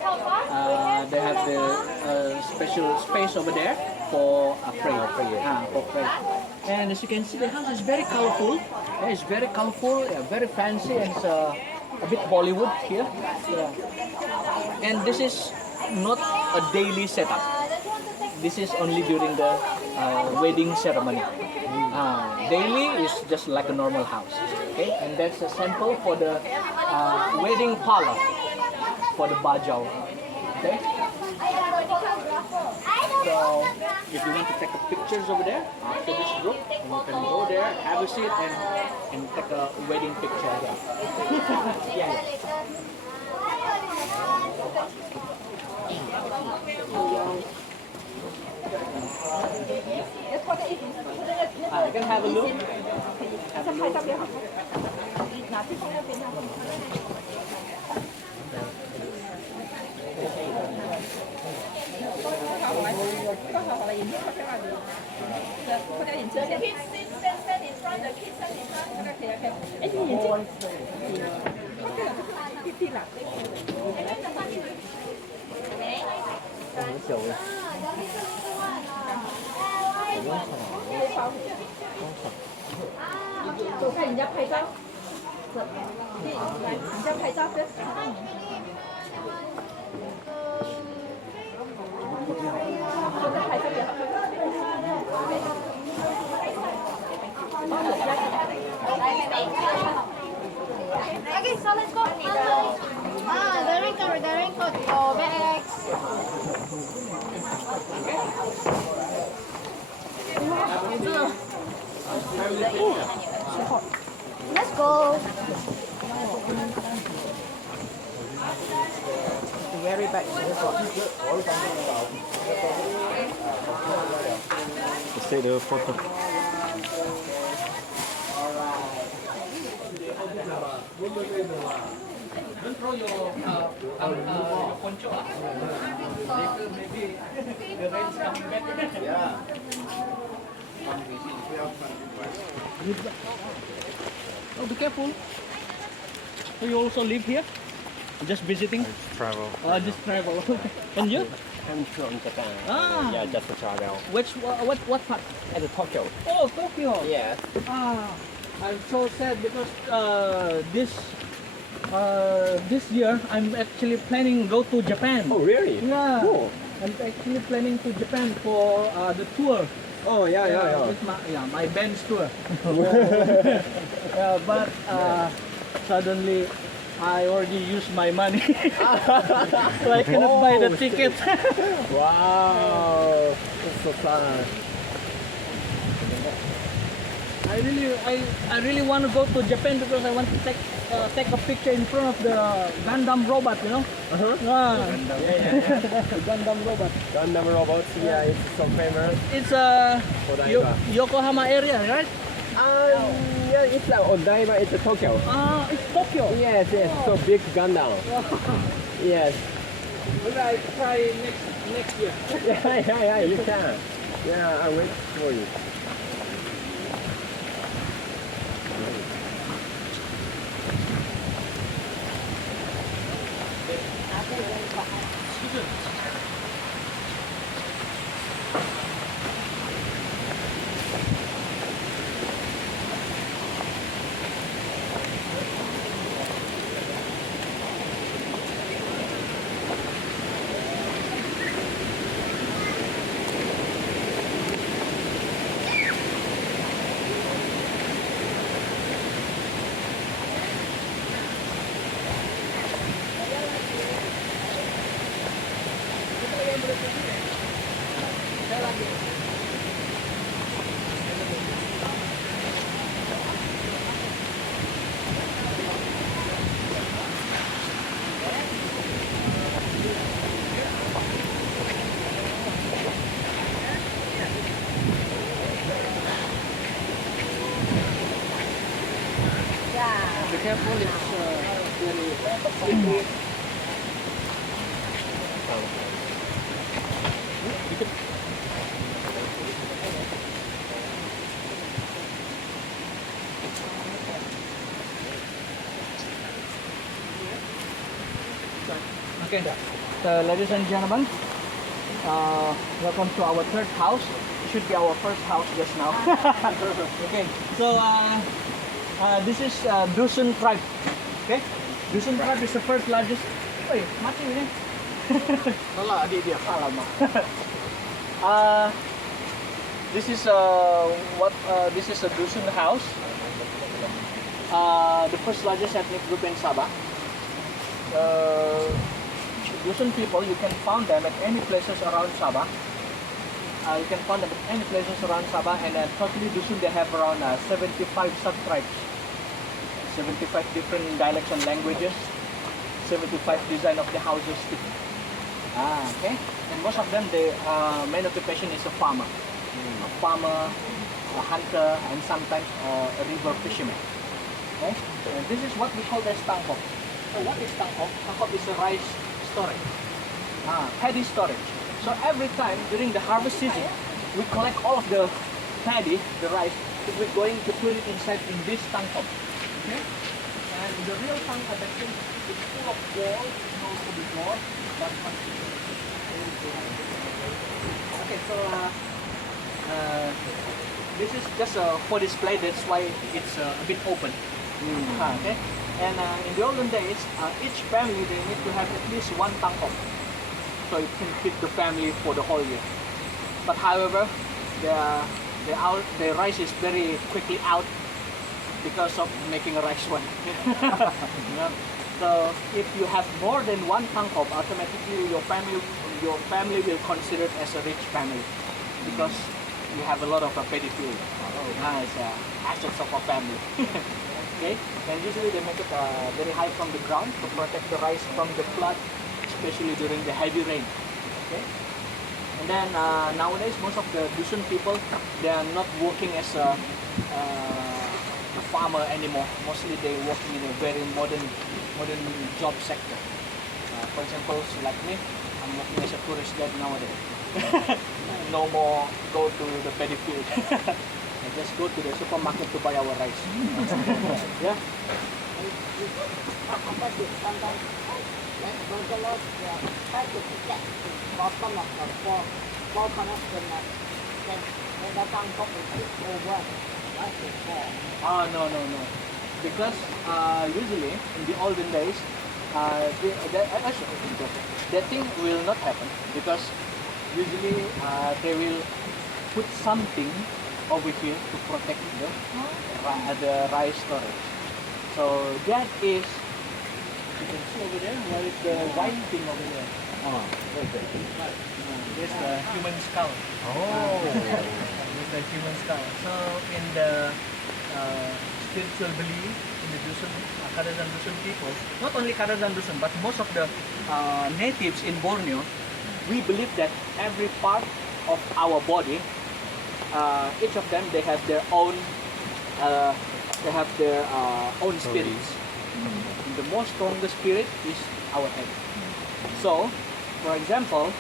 special space over there for prayer. For prayer. And as you can see, the house is very colorful. It's very colorful, very fancy, and it's a bit Bollywood here. Yeah. And this is not a daily setup. This is only during the wedding ceremony. Daily is just like a normal house. Okay, and that's a sample for the wedding parlor for the bajau. Okay. So if you want to take pictures over there after this group, you can go there, have a seat, and take a wedding picture there. Yeah. You can have a look. Okay, so let's go. The raincoat, your bags. Let's go. Very bad. See the photo. Don't throw your poncho. Maybe the rain's coming back. Yeah. Oh, be careful. So you also live here? Just visiting? Travel. Just travel. And you? I'm from Japan. Ah. Yeah, just to travel. What part? At the Tokyo. Oh, Tokyo. Yes. I'm so sad because this year I'm actually planning to go to Japan. Oh, really? Yeah. Cool. I'm actually planning to Japan for the tour. Oh, yeah. With my band's tour. But suddenly I already used my money, so I cannot buy the ticket. Wow. That's so sad. I really want to go to Japan because I want to take a picture in front of the Gundam robot, you know? The Gundam robot. Gundam robots, yeah, it's so famous. It's Odaiba. Yokohama area, right? Yeah, it's like Odaiba, it's Tokyo. It's Tokyo. Yes, so big Gundam. Yes. Will I try next year? Yeah, you can. Yeah, I'll wait for you. Be careful, it's very slippery. Okay, so ladies and gentlemen, welcome to our third house. It should be our first house just now. Okay, so this is Dusun tribe. Okay, Dusun tribe is the first largest. Wait, mati ini. Salah adik dia. Alamak. This is this is a Dusun house. The first largest ethnic group in Sabah. Dusun people, you can find them at any places around Sabah. You can find them at any places around Sabah, and totally Dusun they have around 75 sub-tribes, 75 different dialects and languages, 75 design of the houses too. Okay, and most of them, their main occupation is a farmer, a hunter, and sometimes a river fisherman. Okay, and this is what we call the tangkop. So what is tangkop? Tangkop is a rice storage, paddy storage. So every time during the harvest season, we collect all of the paddy, the rice, we're going to put it inside in this tangkop. Okay, and the real tangkop actually is full of walls, also the door, but okay, so this is just for display. That's why it's a bit open. Okay, and in the olden days, each family they need to have at least one tangkop, so it can feed the family for the whole year. But however, the rice is very quickly out because of making a rice wine. So if you have more than one tangkop, automatically your family will consider it as a rich family because you have a lot of paddy field. It's assets of a family. Okay, and usually they make it very high from the ground to protect the rice from the flood, especially during the heavy rain. Okay, and then nowadays most of the Dusun people, they are not working as a farmer anymore. Mostly they working in a very modern job sector. For example, like me, I'm working as a tourist guide nowadays. No more go to the paddy field. I just go to the supermarket to buy our rice. Yeah. No. Because usually in the olden days, that thing will not happen because usually they will put something over here to protect the rice storage. So that is, you can see over there, where is the white thing over there? There's the human skull. There's the human skull. So in the spiritual belief in the Dusun, Kadazan Dusun people, not only Kadazan Dusun, but most of the natives in Borneo, we believe that every part of our body, each of them, they have their own spirits. The most strongest spirit is our head. So, for example,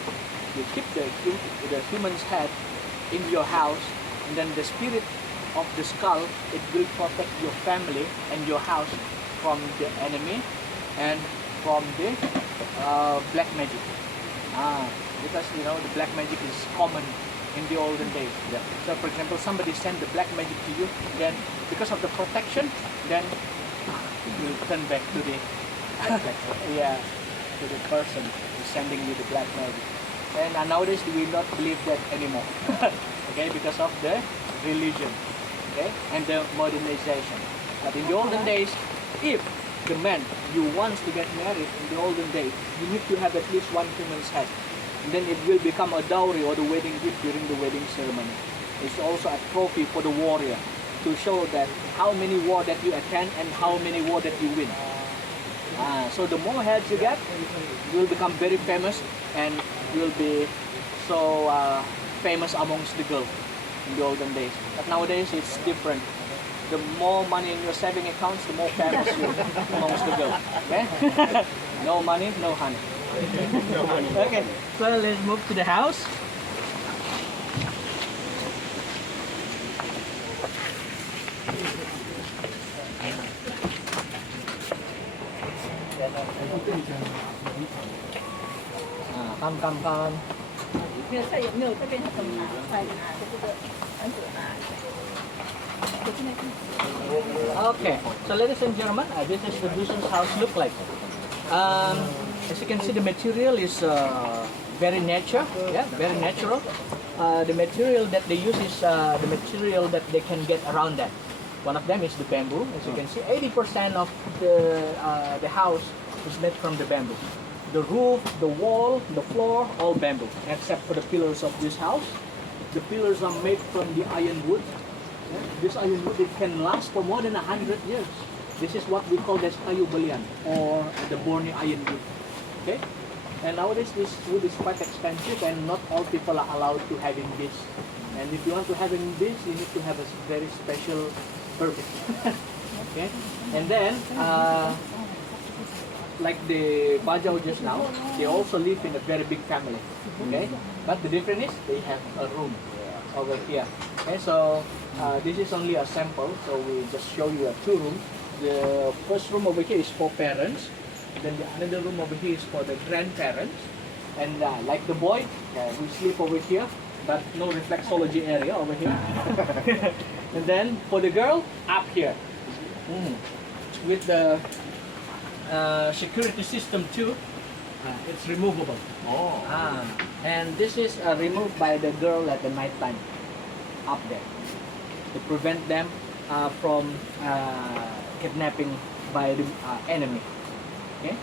you keep the human's head in your house, and then the spirit of the skull, it will protect your family and your house from the enemy and from the black magic. Because the black magic is common in the olden days. Yeah. So for example, somebody send the black magic to you, then because of the protection, then it will turn back to the to the person who's sending you the black magic. And nowadays we will not believe that anymore. Okay, because of the religion, okay, and the modernization. But in the olden days, if the man you wants to get married in the olden days, you need to have at least one human's head. And then it will become a dowry or the wedding gift during the wedding ceremony. It's also a trophy for the warrior to show that how many war that you attend and how many war that you win. So the more heads you get, you will become very famous and you will be so famous amongst the girls in the olden days. But nowadays it's different. The more money in your saving accounts, the more famous you amongst the girls. Okay? No money, no honey. Okay, so let's move to the house. come, come, come. 没有菜有没有这边很难菜啊，这个很可爱。 Okay, so ladies and gentlemen, this is the Dusun's house look like. As you can see, the material is very very natural. The material that they use is the material that they can get around that. One of them is the bamboo. As you can see, 80% of the house is made from the bamboo. The roof, the wall, the floor, all bamboo, except for the pillars of this house. The pillars are made from the ironwood. This ironwood, it can last for more than 100 years. This is what we call as kayu balian, or the Borneo ironwood. Okay, and nowadays this wood is quite expensive, and not all people are allowed to having this. And if you want to having this, you need to have a very special permit. Okay, and then like the Bajau just now, they also live in a very big family. Okay, but the difference is they have a room over here. Okay, so this is only a sample, so we just show you 2 rooms. The first room over here is for parents, then the another room over here is for the grandparents, and like the boy, we sleep over here, but no reflexology area over here. And then for the girl, up here, with the security system too. It's removable. And this is removed by the girl at the night time, up there, to prevent them from kidnapping by the enemy. Okay,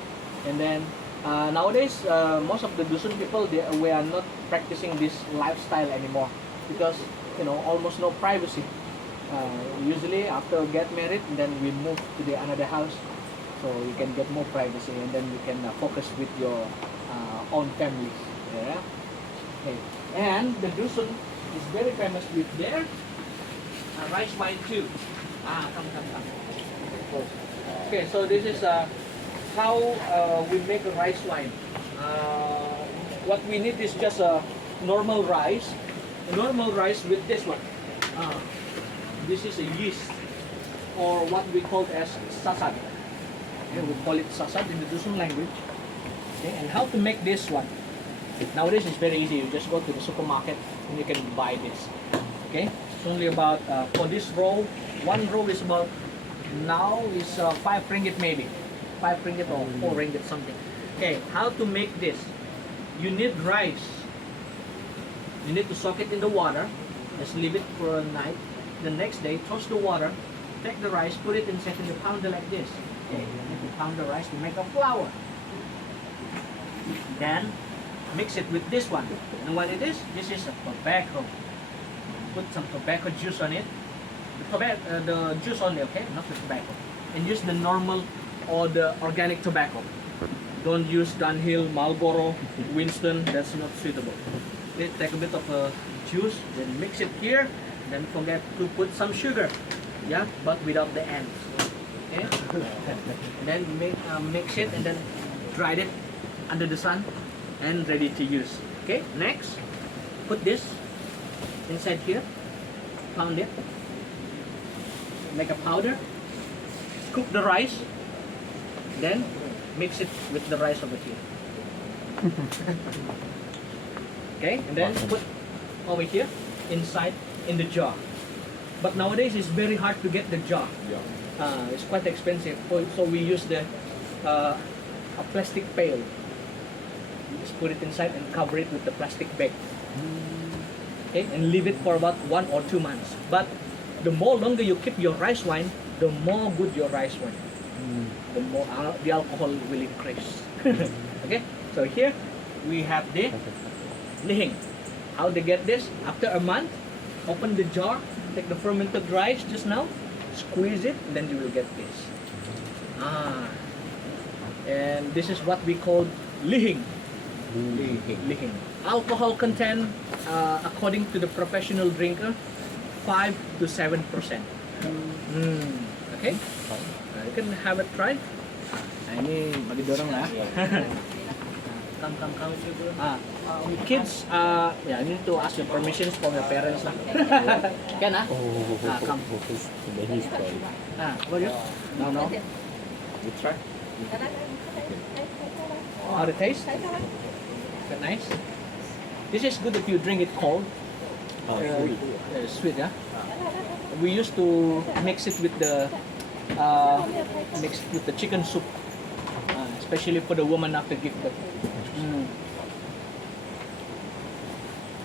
and then nowadays most of the Dusun people, we are not practicing this lifestyle anymore, because almost no privacy. Usually after get married, then we move to the another house, so you can get more privacy, and then you can focus with your own families. Yeah. Okay. And the Dusun is very famous with their rice wine too. Come. Okay, so this is how we make a rice wine. What we need is just a normal rice. Normal rice with this one. This is a yeast, or what we call as sasad. Okay, we call it sasad in the Dusun language. Okay, and how to make this one? Nowadays it's very easy. You just go to the supermarket and you can buy this. Okay, it's only about for this roll, 1 roll is about now is 5 ringgit maybe, 5 ringgit or 4 ringgit something. Okay, how to make this? You need rice. You need to soak it in the water. Just leave it for a night. The next day, toss the water, take the rice, put it inside in the pounder like this. Okay, and you pound the rice to make a flour. Then mix it with this one. And what it is? This is a tobacco. Put some tobacco juice on it. The juice only, okay, not the tobacco. And use the normal or the organic tobacco. Don't use Dunhill, Marlboro, Winston. That's not suitable. Okay, take a bit of juice, then mix it here. Then forget to put some sugar, yeah, but without the ends. Okay. And then mix it and then dry it under the sun and ready to use. Okay. Next, put this inside here, pound it, make a powder, cook the rice, then mix it with the rice over here. Okay, and then put over here inside in the jar. But nowadays it's very hard to get the jar. It's quite expensive, so we use the a plastic pail. Just put it inside and cover it with the plastic bag. Okay, and leave it for about 1 or 2 months. But the more longer you keep your rice wine, the more good your rice wine. The more the alcohol will increase. Okay, so here we have the lihing. How to get this? After a month, open the jar, take the fermented rice just now, squeeze it, then you will get this. And this is what we call lihing. Lihing. Alcohol content, according to the professional drinker, 5 to 7%. Okay? You can have it try. Ini bagi dorong lah. Come. Kids, yeah, you need to ask your permissions from your parents lah. Can come. What you? No. You try? How the taste? Okay, nice. This is good if you drink it cold. Sweet, yeah. We used to mix it with the chicken soup, especially for the woman after give birth.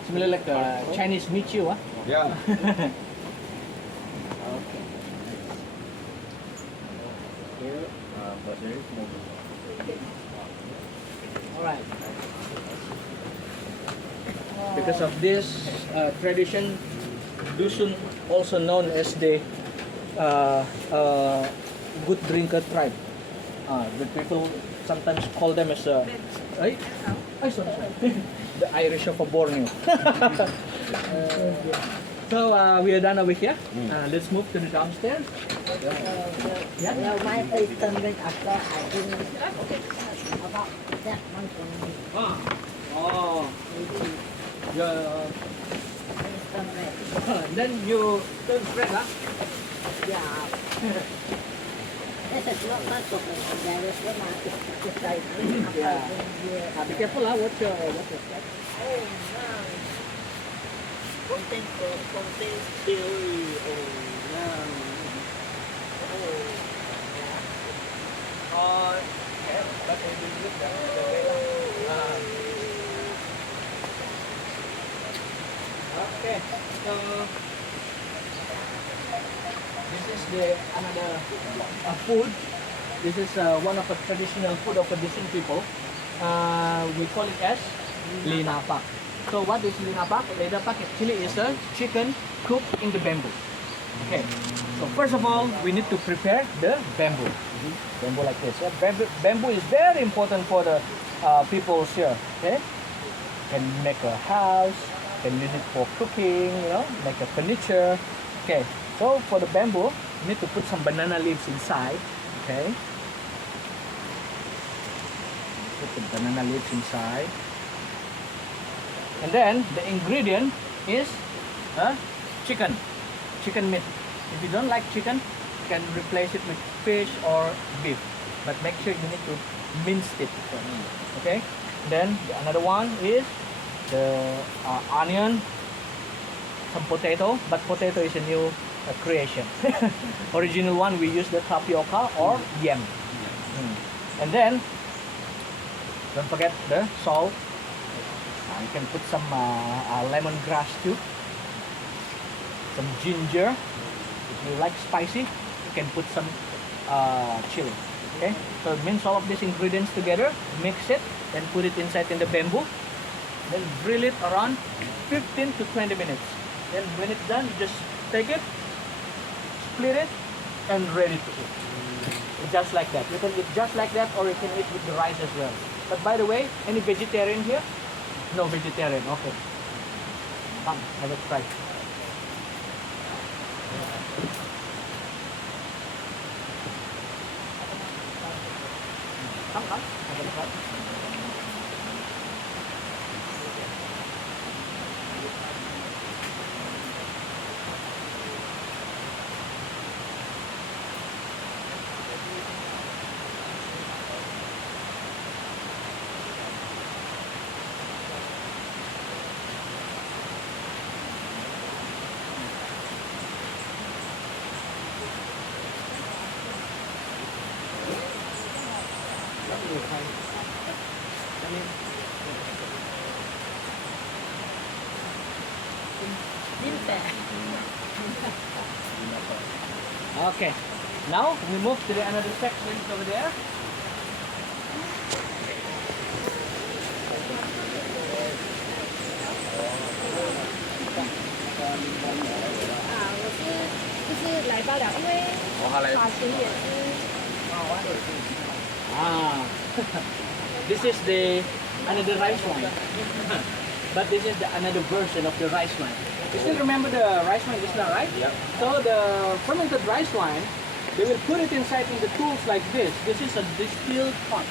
Similar like a Chinese meat chew, huh? Yeah. Okay. All right. Because of this tradition, Dusun, also known as the good drinker tribe. The people sometimes call them as a, sorry. The Irish of Borneo. So we are done over here. Let's move to the downstairs. Yeah, my statement after I didn't about that one. Then you turn straight, huh? Yeah. This is not much of it. There is one Yeah. Be careful, huh? Watch your step. Okay, so this is another food. This is one of the traditional food of the Disin people. We call it as linapak. So what is linapak? Linapak actually is a chicken cooked in the bamboo. Okay, so first of all, we need to prepare the bamboo. Bamboo like this. Yeah? Bamboo is very important for the people here. Okay, can make a house, can use it for cooking, make a furniture. Okay, so for the bamboo, you need to put some banana leaves inside. Okay, put the banana leaves inside. And then the ingredient is chicken meat. If you don't like chicken, you can replace it with fish or beef. But make sure you need to mince it. Okay. Then another one is the onion, some potato. But potato is a new creation. Original one we use the tapioca or yam. And then don't forget the salt. You can put some lemongrass too, some ginger. If you like spicy, you can put some chili. Okay, so mix all of these ingredients together, mix it, then put it inside in the bamboo, then grill it around 15 to 20 minutes. Then when it's done, just take it, split it, and ready to eat. Just like that. You can eat just like that, or you can eat with the rice as well. But by the way, any vegetarian here? No vegetarian, okay. Come, have a try. Come, have a try. Okay, now we move to the another section over there. This is the another rice wine. But this is the another version of the rice wine. You still remember the rice wine just now, right? Yeah. So the fermented rice wine, they will put it inside in the tools like this. This is a distilled pot.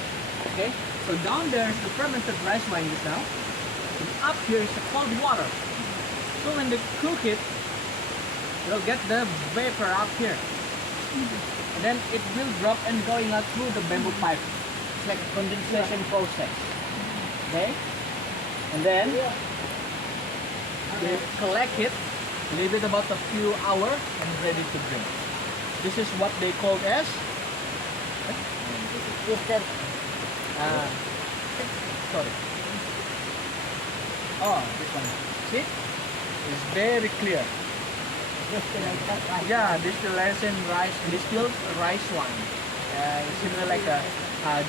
Okay? So down there is the fermented rice wine just now. And up here is the cold water. So when they cook it, they'll get the vapor up here. And then it will drop and going out through the bamboo pipe. It's like a condensation process. Okay? And then they collect it, leave it about a few hours, and ready to drink. This is what they call as Sister. sorry. Oh, this one. See? It's very clear. Yeah, distillation distilled rice wine. It's similar like a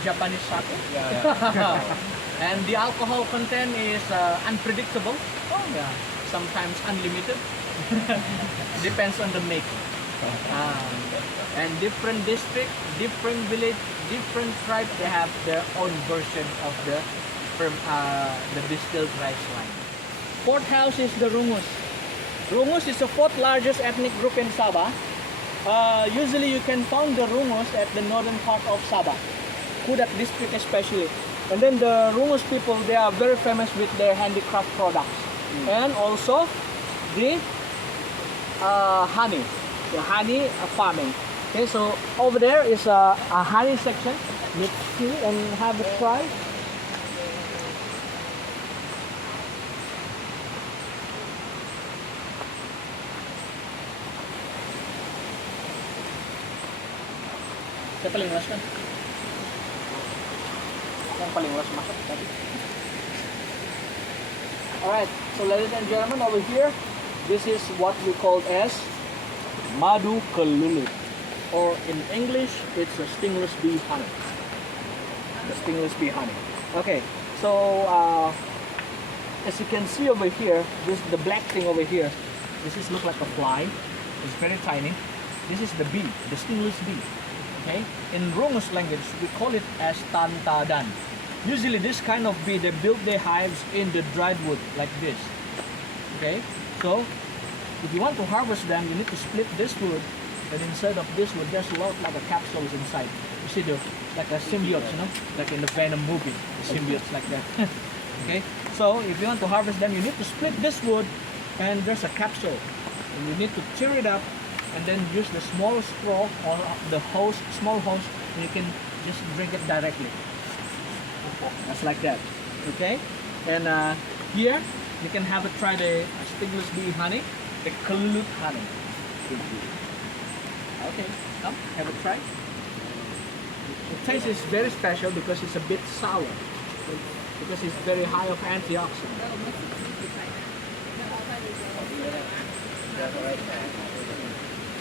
Japanese sake. And the alcohol content is unpredictable. Oh yeah, sometimes unlimited. Depends on the making. And different district, different village, different tribe, they have their own version of the distilled rice wine. Fourth house is the Rungus. Rungus is the fourth largest ethnic group in Sabah. Usually you can find the Rungus at the northern part of Sabah, Kudat district especially. And then the Rungus people, they are very famous with their handicraft products. And also the honey farming. Okay, so over there is a honey section. Let's see and have a try. Yang paling luas kan? Yang paling luas masuk tadi. Alright, so ladies and gentlemen, over here, this is what we call as madu kelulu, or in English, it's a stingless bee honey. The stingless bee honey. Okay, so as you can see over here, this the black thing over here. This is look like a fly. It's very tiny. This is the bee, the stingless bee. Okay, in Rungus language, we call it as tantadan. Usually, this kind of bee, they build their hives in the dried wood like this. Okay, so if you want to harvest them, you need to split this wood, and inside of this wood, there's a lot like a capsules inside. You see, like a symbiotes, you know, like in the Venom movie, the symbiotes like that. Okay, so if you want to harvest them, you need to split this wood, and there's a capsule, and you need to tear it up, and then use the small straw or the small hose, and you can just drink it directly. That's like that. Okay, and here you can have a try the stingless bee honey, the kalut honey. Okay, come have a try. The taste is very special because it's a bit sour, because it's very high of antioxidants.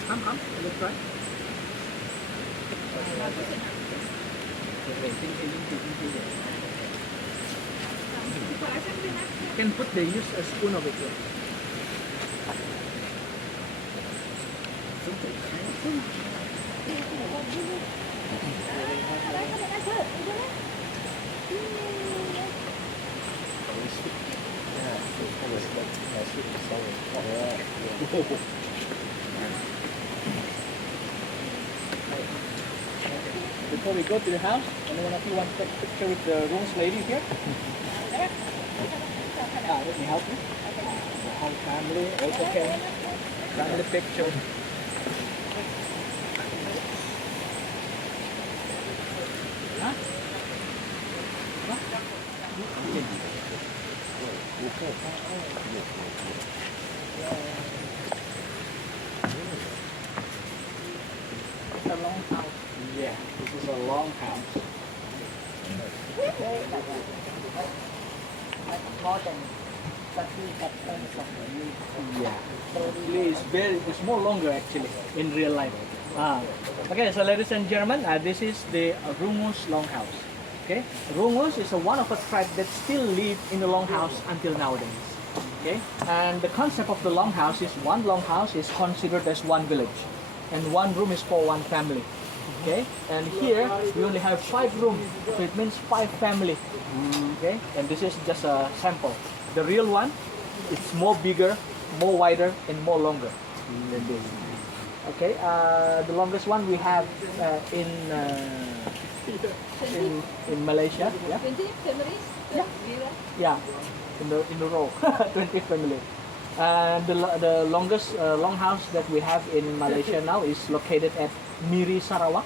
Come, have a try. You can use a spoon of it here. Before we go to the house, anyone of you want to take a picture with the Rungus lady here? Let me help you. The whole family, also can. Family picture. Huh? It's a long house. Yeah, this is a long house. More than 30 hectares of land. Yeah, it's more longer actually in real life. Okay, so ladies and gentlemen, this is the Rungus longhouse. Okay, Rungus is one of a tribe that still live in the longhouse until nowadays. Okay, and the concept of the longhouse is one longhouse is considered as one village, and one room is for one family. Okay, and here we only have 5 rooms, so it means 5 family. Okay, and this is just a sample. The real one, it's more bigger, more wider, and more longer than this. Okay, the longest one we have in Malaysia. Yeah. 20 families? Yeah, in the row, 20 families. The longest longhouse that we have in Malaysia now is located at Miri, Sarawak.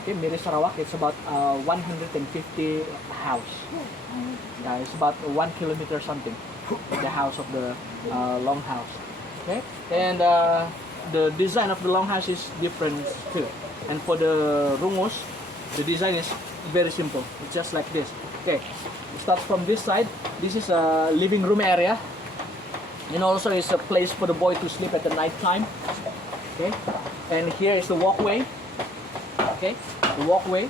Okay, Miri Sarawak, it's about 150 house. It's about 1 kilometer something. The house of the longhouse. Okay, and the design of the longhouse is different too. And for the rungus, the design is very simple. It's just like this. Okay, it starts from this side. This is a living room area, and also it's a place for the boy to sleep at the night time. Okay, and here is the walkway. Okay, the walkway,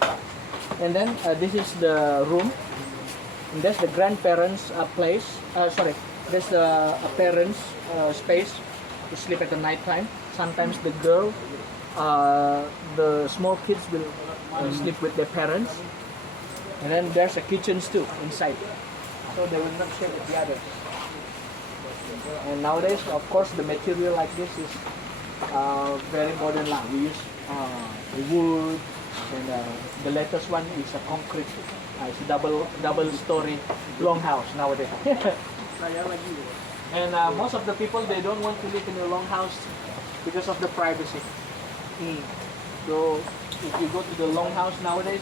and then this is the room, and that's the grandparents' place. Sorry, that's the parents' space to sleep at the night time. Sometimes the girl, the small kids will sleep with their parents, and then there's a kitchens too inside, so they will not share with the others. And nowadays, of course, the material like this is very modern. We use wood, and the latest one is a concrete. It's a double story longhouse nowadays. And most of the people, they don't want to live in a longhouse because of the privacy. So if you go to the longhouse nowadays,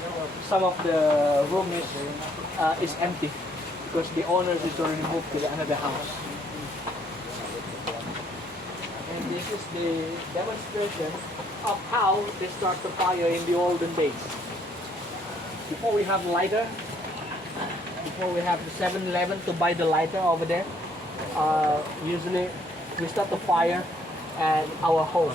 some of the room is empty because the owners is already moved to another house. And this is the demonstration of how they start the fire in the olden days. Before we have lighter, before we have the 7-Eleven to buy the lighter over there, usually we start the fire at our home.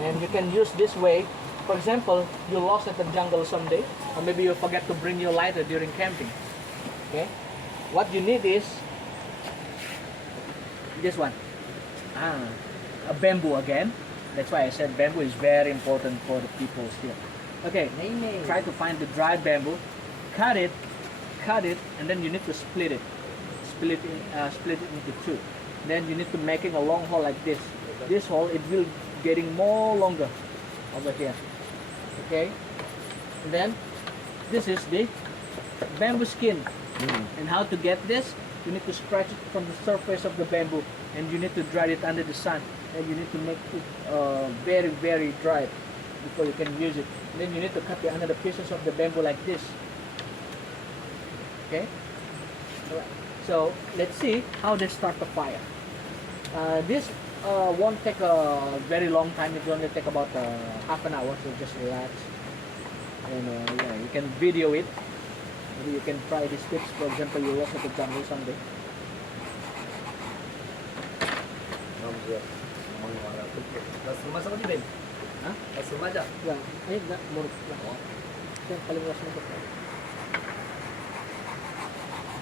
And you can use this way. For example, you lost at the jungle someday, or maybe you forget to bring your lighter during camping. Okay, what you need is this one. A bamboo again. That's why I said bamboo is very important for the people here. Okay, try to find the dry bamboo, cut it, and then you need to split it into two. Then you need to making a long hole like this. This hole, it will getting more longer over here. Okay, and then this is the bamboo skin. And how to get this? You need to scratch it from the surface of the bamboo, and you need to dry it under the sun. And you need to make it very, very dry before you can use it. And then you need to cut the another pieces of the bamboo like this. Okay. So let's see how they start the fire. This won't take a very long time. It will only take about half an hour. So just relax, and yeah, you can video it. Maybe you can try these tips. For example, you walk at the jungle someday. Hah? Ya, enggak murut. Yang paling luas untuk.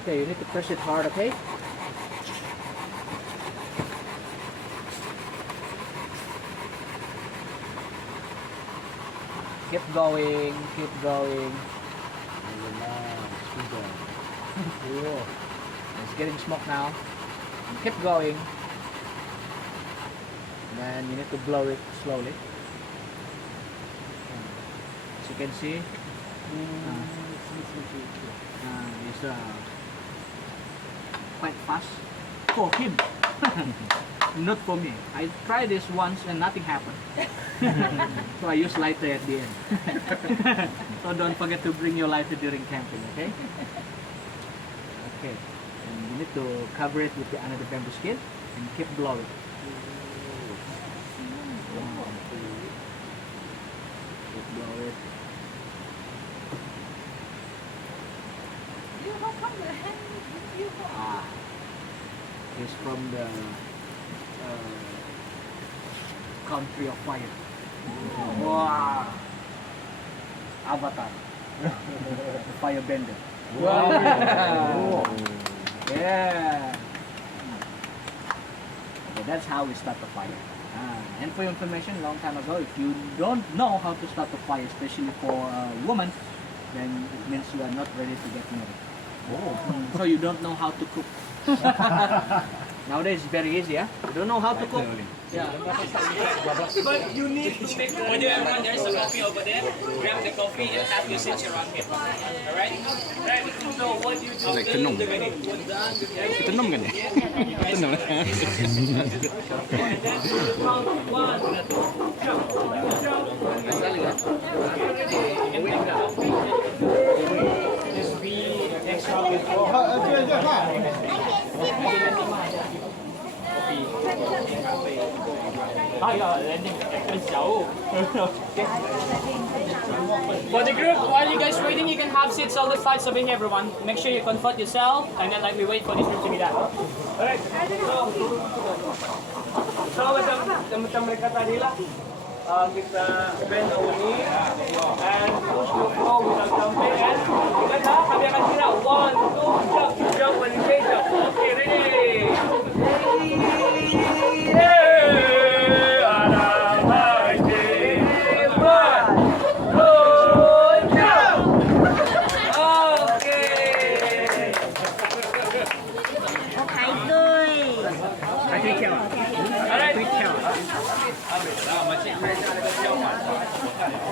Okay, you need to press it hard, okay? Keep going, keep going. It's getting smoke now. Keep going. And you need to blow it slowly. As you can see, it's quite fast for him. Not for me. I tried this once and nothing happened. So I use lighter at the end. So don't forget to bring your lighter during camping, okay? Okay. And you need to cover it with the another bamboo skin and keep blowing. Keep blow it. It's from the country of fire. Wow! Avatar. The firebender. Wow! Yeah! Okay, that's how we start the fire. And for your information, a long time ago, if you don't know how to start the fire, especially for a woman, then it means you are not ready to get married. So you don't know how to cook. Nowadays it's very easy, yeah? You don't know how to cook. Yeah. But you need to make the... When you everyone, there's a coffee over there. Grab the coffee and have your sit around here. Alright? Right? So what you do is Tenung kan ya? Tenung. one, For the group, while you guys waiting, you can have seats all the sides over here, everyone. Make sure you comfort yourself, and then like we wait for this group to be done. Alright, so macam mereka tadi lah, kita bend our knee and push the floor without jumping, and kita kami akan kira 1, 2, jump, jump when you say jump. Okay, ready?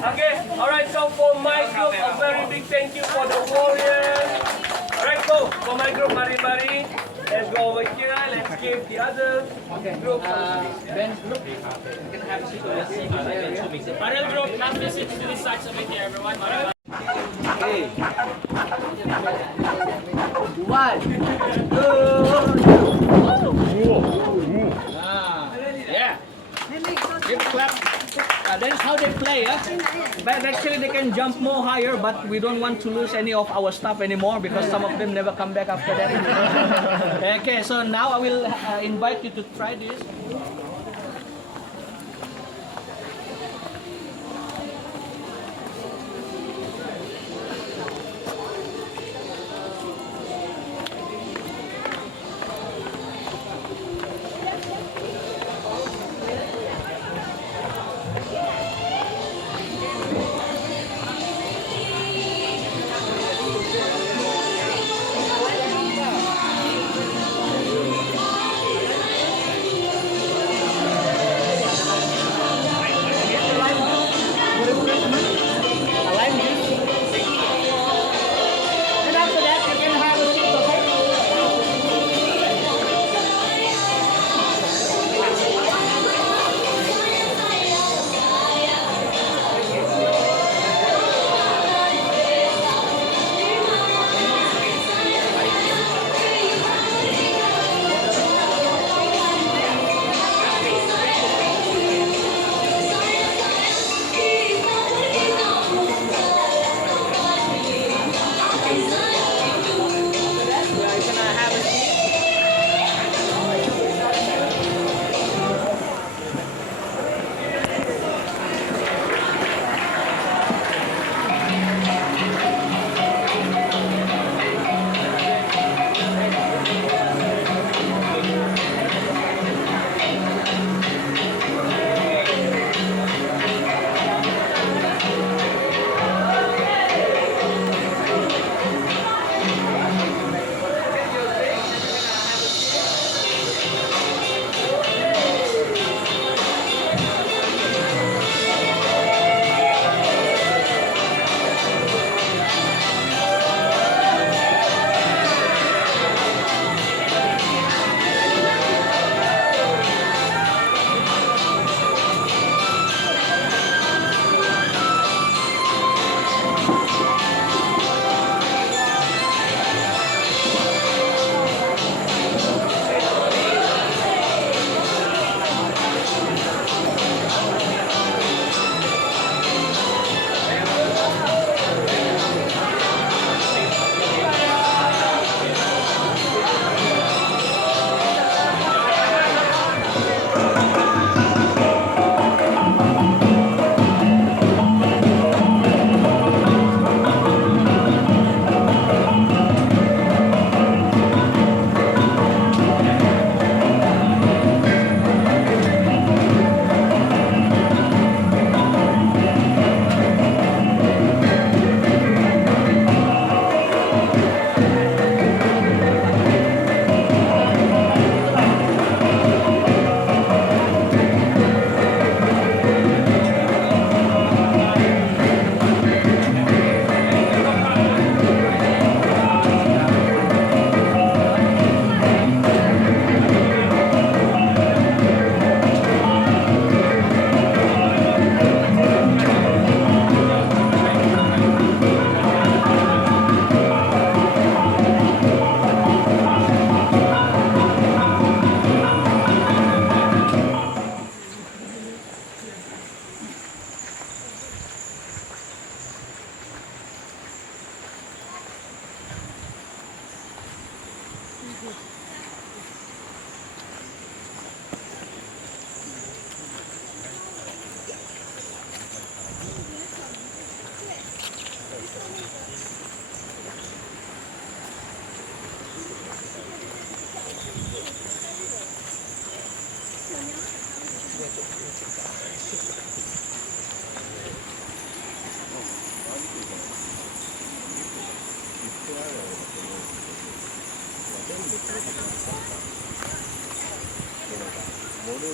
Okay, alright, so for my group, a very big thank you for the warriors. Alright, so for my group, Mari, let's go over here, let's give the other group. Ben's group, you can have a seat over here. Other group, have the seats to the sides over here, everyone. Hey. 1, 2. Yeah. Give a clap. That is how they play, But actually they can jump more higher, but we don't want to lose any of our stuff anymore because some of them never come back after that. Okay, so now I will invite you to try this.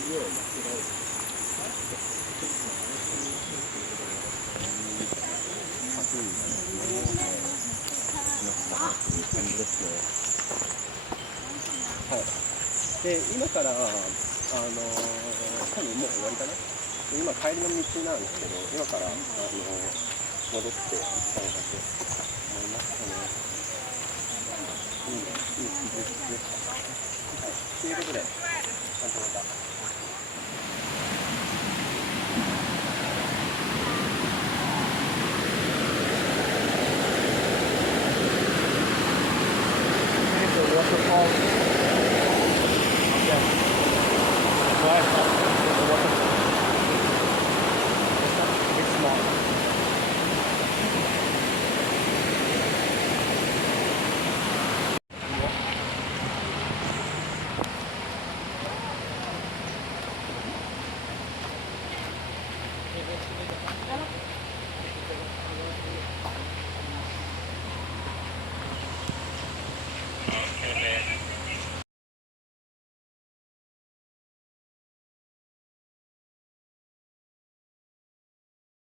で、今から、多分もう終わりかな。で今、帰りの道なんですけど、今から、戻っていきたいなと思いますね。いいですね。はい。ということで、また。Waterfall. Okay. Right.